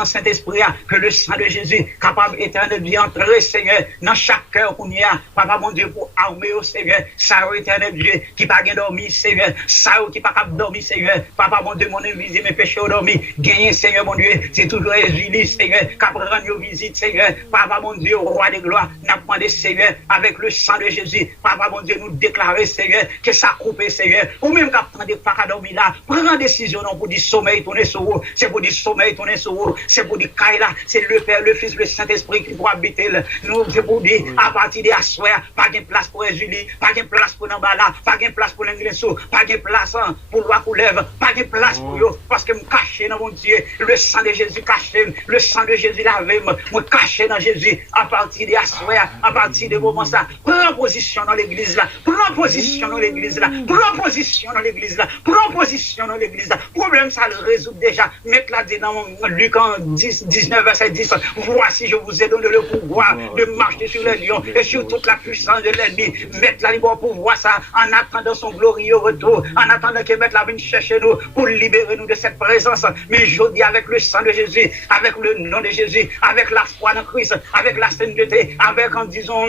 Saint-Esprit, que le sang de Jésus, capable éternel d'y entrer, Seigneur, dans chaque cœur, Kounia, Papa, mon Dieu, pour armer au Seigneur, ça, éternel Dieu, qui pas bien dormi, Seigneur, ça, qui pas capable dormir, Seigneur, Papa, mon Dieu, mon invisible, mes péchés au dormi, gagner, Seigneur, mon Dieu, c'est toujours Jésus, Seigneur, qui rend nos visites, Seigneur, Papa, mon Dieu, roi de gloire, n'a demandé, Seigneur, avec le sang de Jésus, Papa, mon Dieu, nous déclarer, Seigneur, que ça coupe, Seigneur, ou même quand on pas qu'à dormir là, prends décision non pour dire sommeil tourner sur vous, c'est pour dire sommeil tourner sur vous, c'est pour dire Kaila, c'est le Père, le Fils, le Saint-Esprit qui doit habiter là. Nous c'est pour dire à partir de soir, pas de place pour Julie, pas de place pour Nambala, pas de place pour l'Ingresso, pas de place pour loi coulève, pas de place pour eux, parce que me caché dans mon Dieu, le sang de Jésus caché, le sang de Jésus lavé, me caché dans Jésus à partir de soir, à partir de moment ça, prends position dans l'église là, prends position dans l'église là, prends position position dans l'église là. Prends position dans l'église là. Problème, ça le résout déjà. Mettre là dans Luc 19, verset 10. Voici, je vous ai donné le pouvoir de marcher sur les lions et sur toute la puissance de l'ennemi. Mettre là le pouvoir ça en attendant son glorieux retour, en attendant que mettre la vienne chercher nous pour libérer nous de cette présence. Mais je dis avec le sang de Jésus, avec le nom de Jésus, avec la foi de Christ, avec la sainteté, avec, en disant,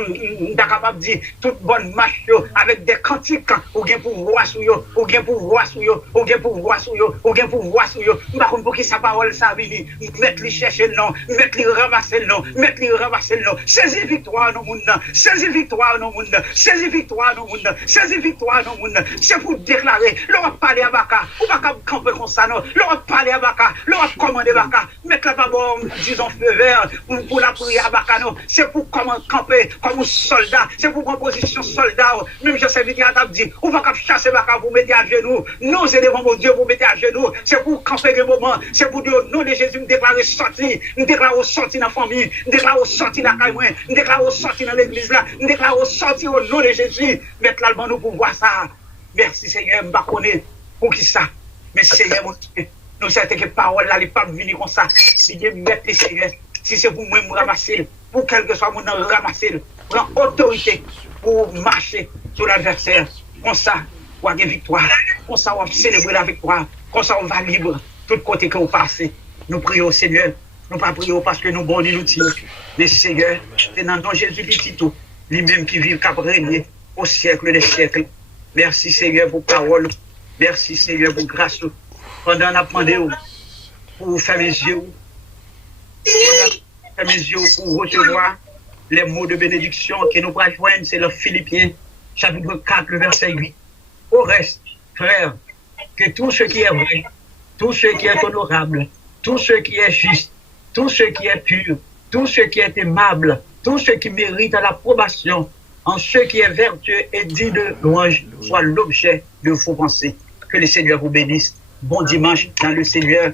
capable de dire, toute bonne marche, avec des cantiques, ou bien pour voir sur yo, ou bien pour voir sur yo, ou bien pour voir sur yo, ou bien pour voir sur yo. Par contre, pour que sa parole ça vienne, mettre lui chercher le nom, mettre lui ramasser le nom, mettre lui ramasser le nom. Saisis victoire dans le monde, saisis victoire dans le monde, saisis victoire dans le monde, saisis victoire dans le monde. C'est pour déclarer, l'on parler à Baka, ou pas camper comme ça, non, l'on parler à Baka, l'on commander Baka, mettre là d'abord, disons, feu vert, pour la prière à Baka, non, c'est pour comment camper comme un soldat, c'est pour prendre position soldat, même je sais vite à dit, ou pas chasser Baka pour mettre à genoux, non, c'est devant mon Dieu pour mettre à genoux, c'est pour camper des moments, c'est pour dire, au nom de Jésus, me déclarer sorti, me déclarer sorti dans la famille, me déclarer sorti dans la caille, me déclarer sorti dans l'église là, me déclarer sorti au nom de Jésus, mettre là nous pour voir ça. Merci Seigneur, je ne sais pas pour qui ça, mais Seigneur, mon Dieu, nous savons que parole là, les pas venir comme ça, Seigneur, mettez Seigneur, si c'est pour moi, me ramasser, pour quel que soit mon nom, ramasser, prends autorité pour marcher sur l'adversaire, comme ça, on a une victoire, comme ça, on va célébrer la victoire, comme ça, on va libre, tout côté que vous passez. Nous prions Seigneur, nous pas prions parce que nous bons nous tirons, mais Seigneur, c'est dans ton Jésus petit tout, lui-même qui vit, qui a régné au siècle des siècles. Merci Seigneur pour parole. Merci Seigneur pour grâce. Pendant la pandémie, pour faire mes yeux, pour recevoir les mots de bénédiction que nous pourrons joindre, c'est le Philippiens, chapitre 4, le verset 8. Au reste, frère, que tout ce qui est vrai, tout ce qui est honorable, tout ce qui est juste, tout ce qui est pur, tout ce qui est aimable, tout ce qui mérite l'approbation, en ce qui est vertueux et digne de louange, soit l'objet de vos pensées. Que le Seigneur vous bénisse. Bon dimanche dans le Seigneur.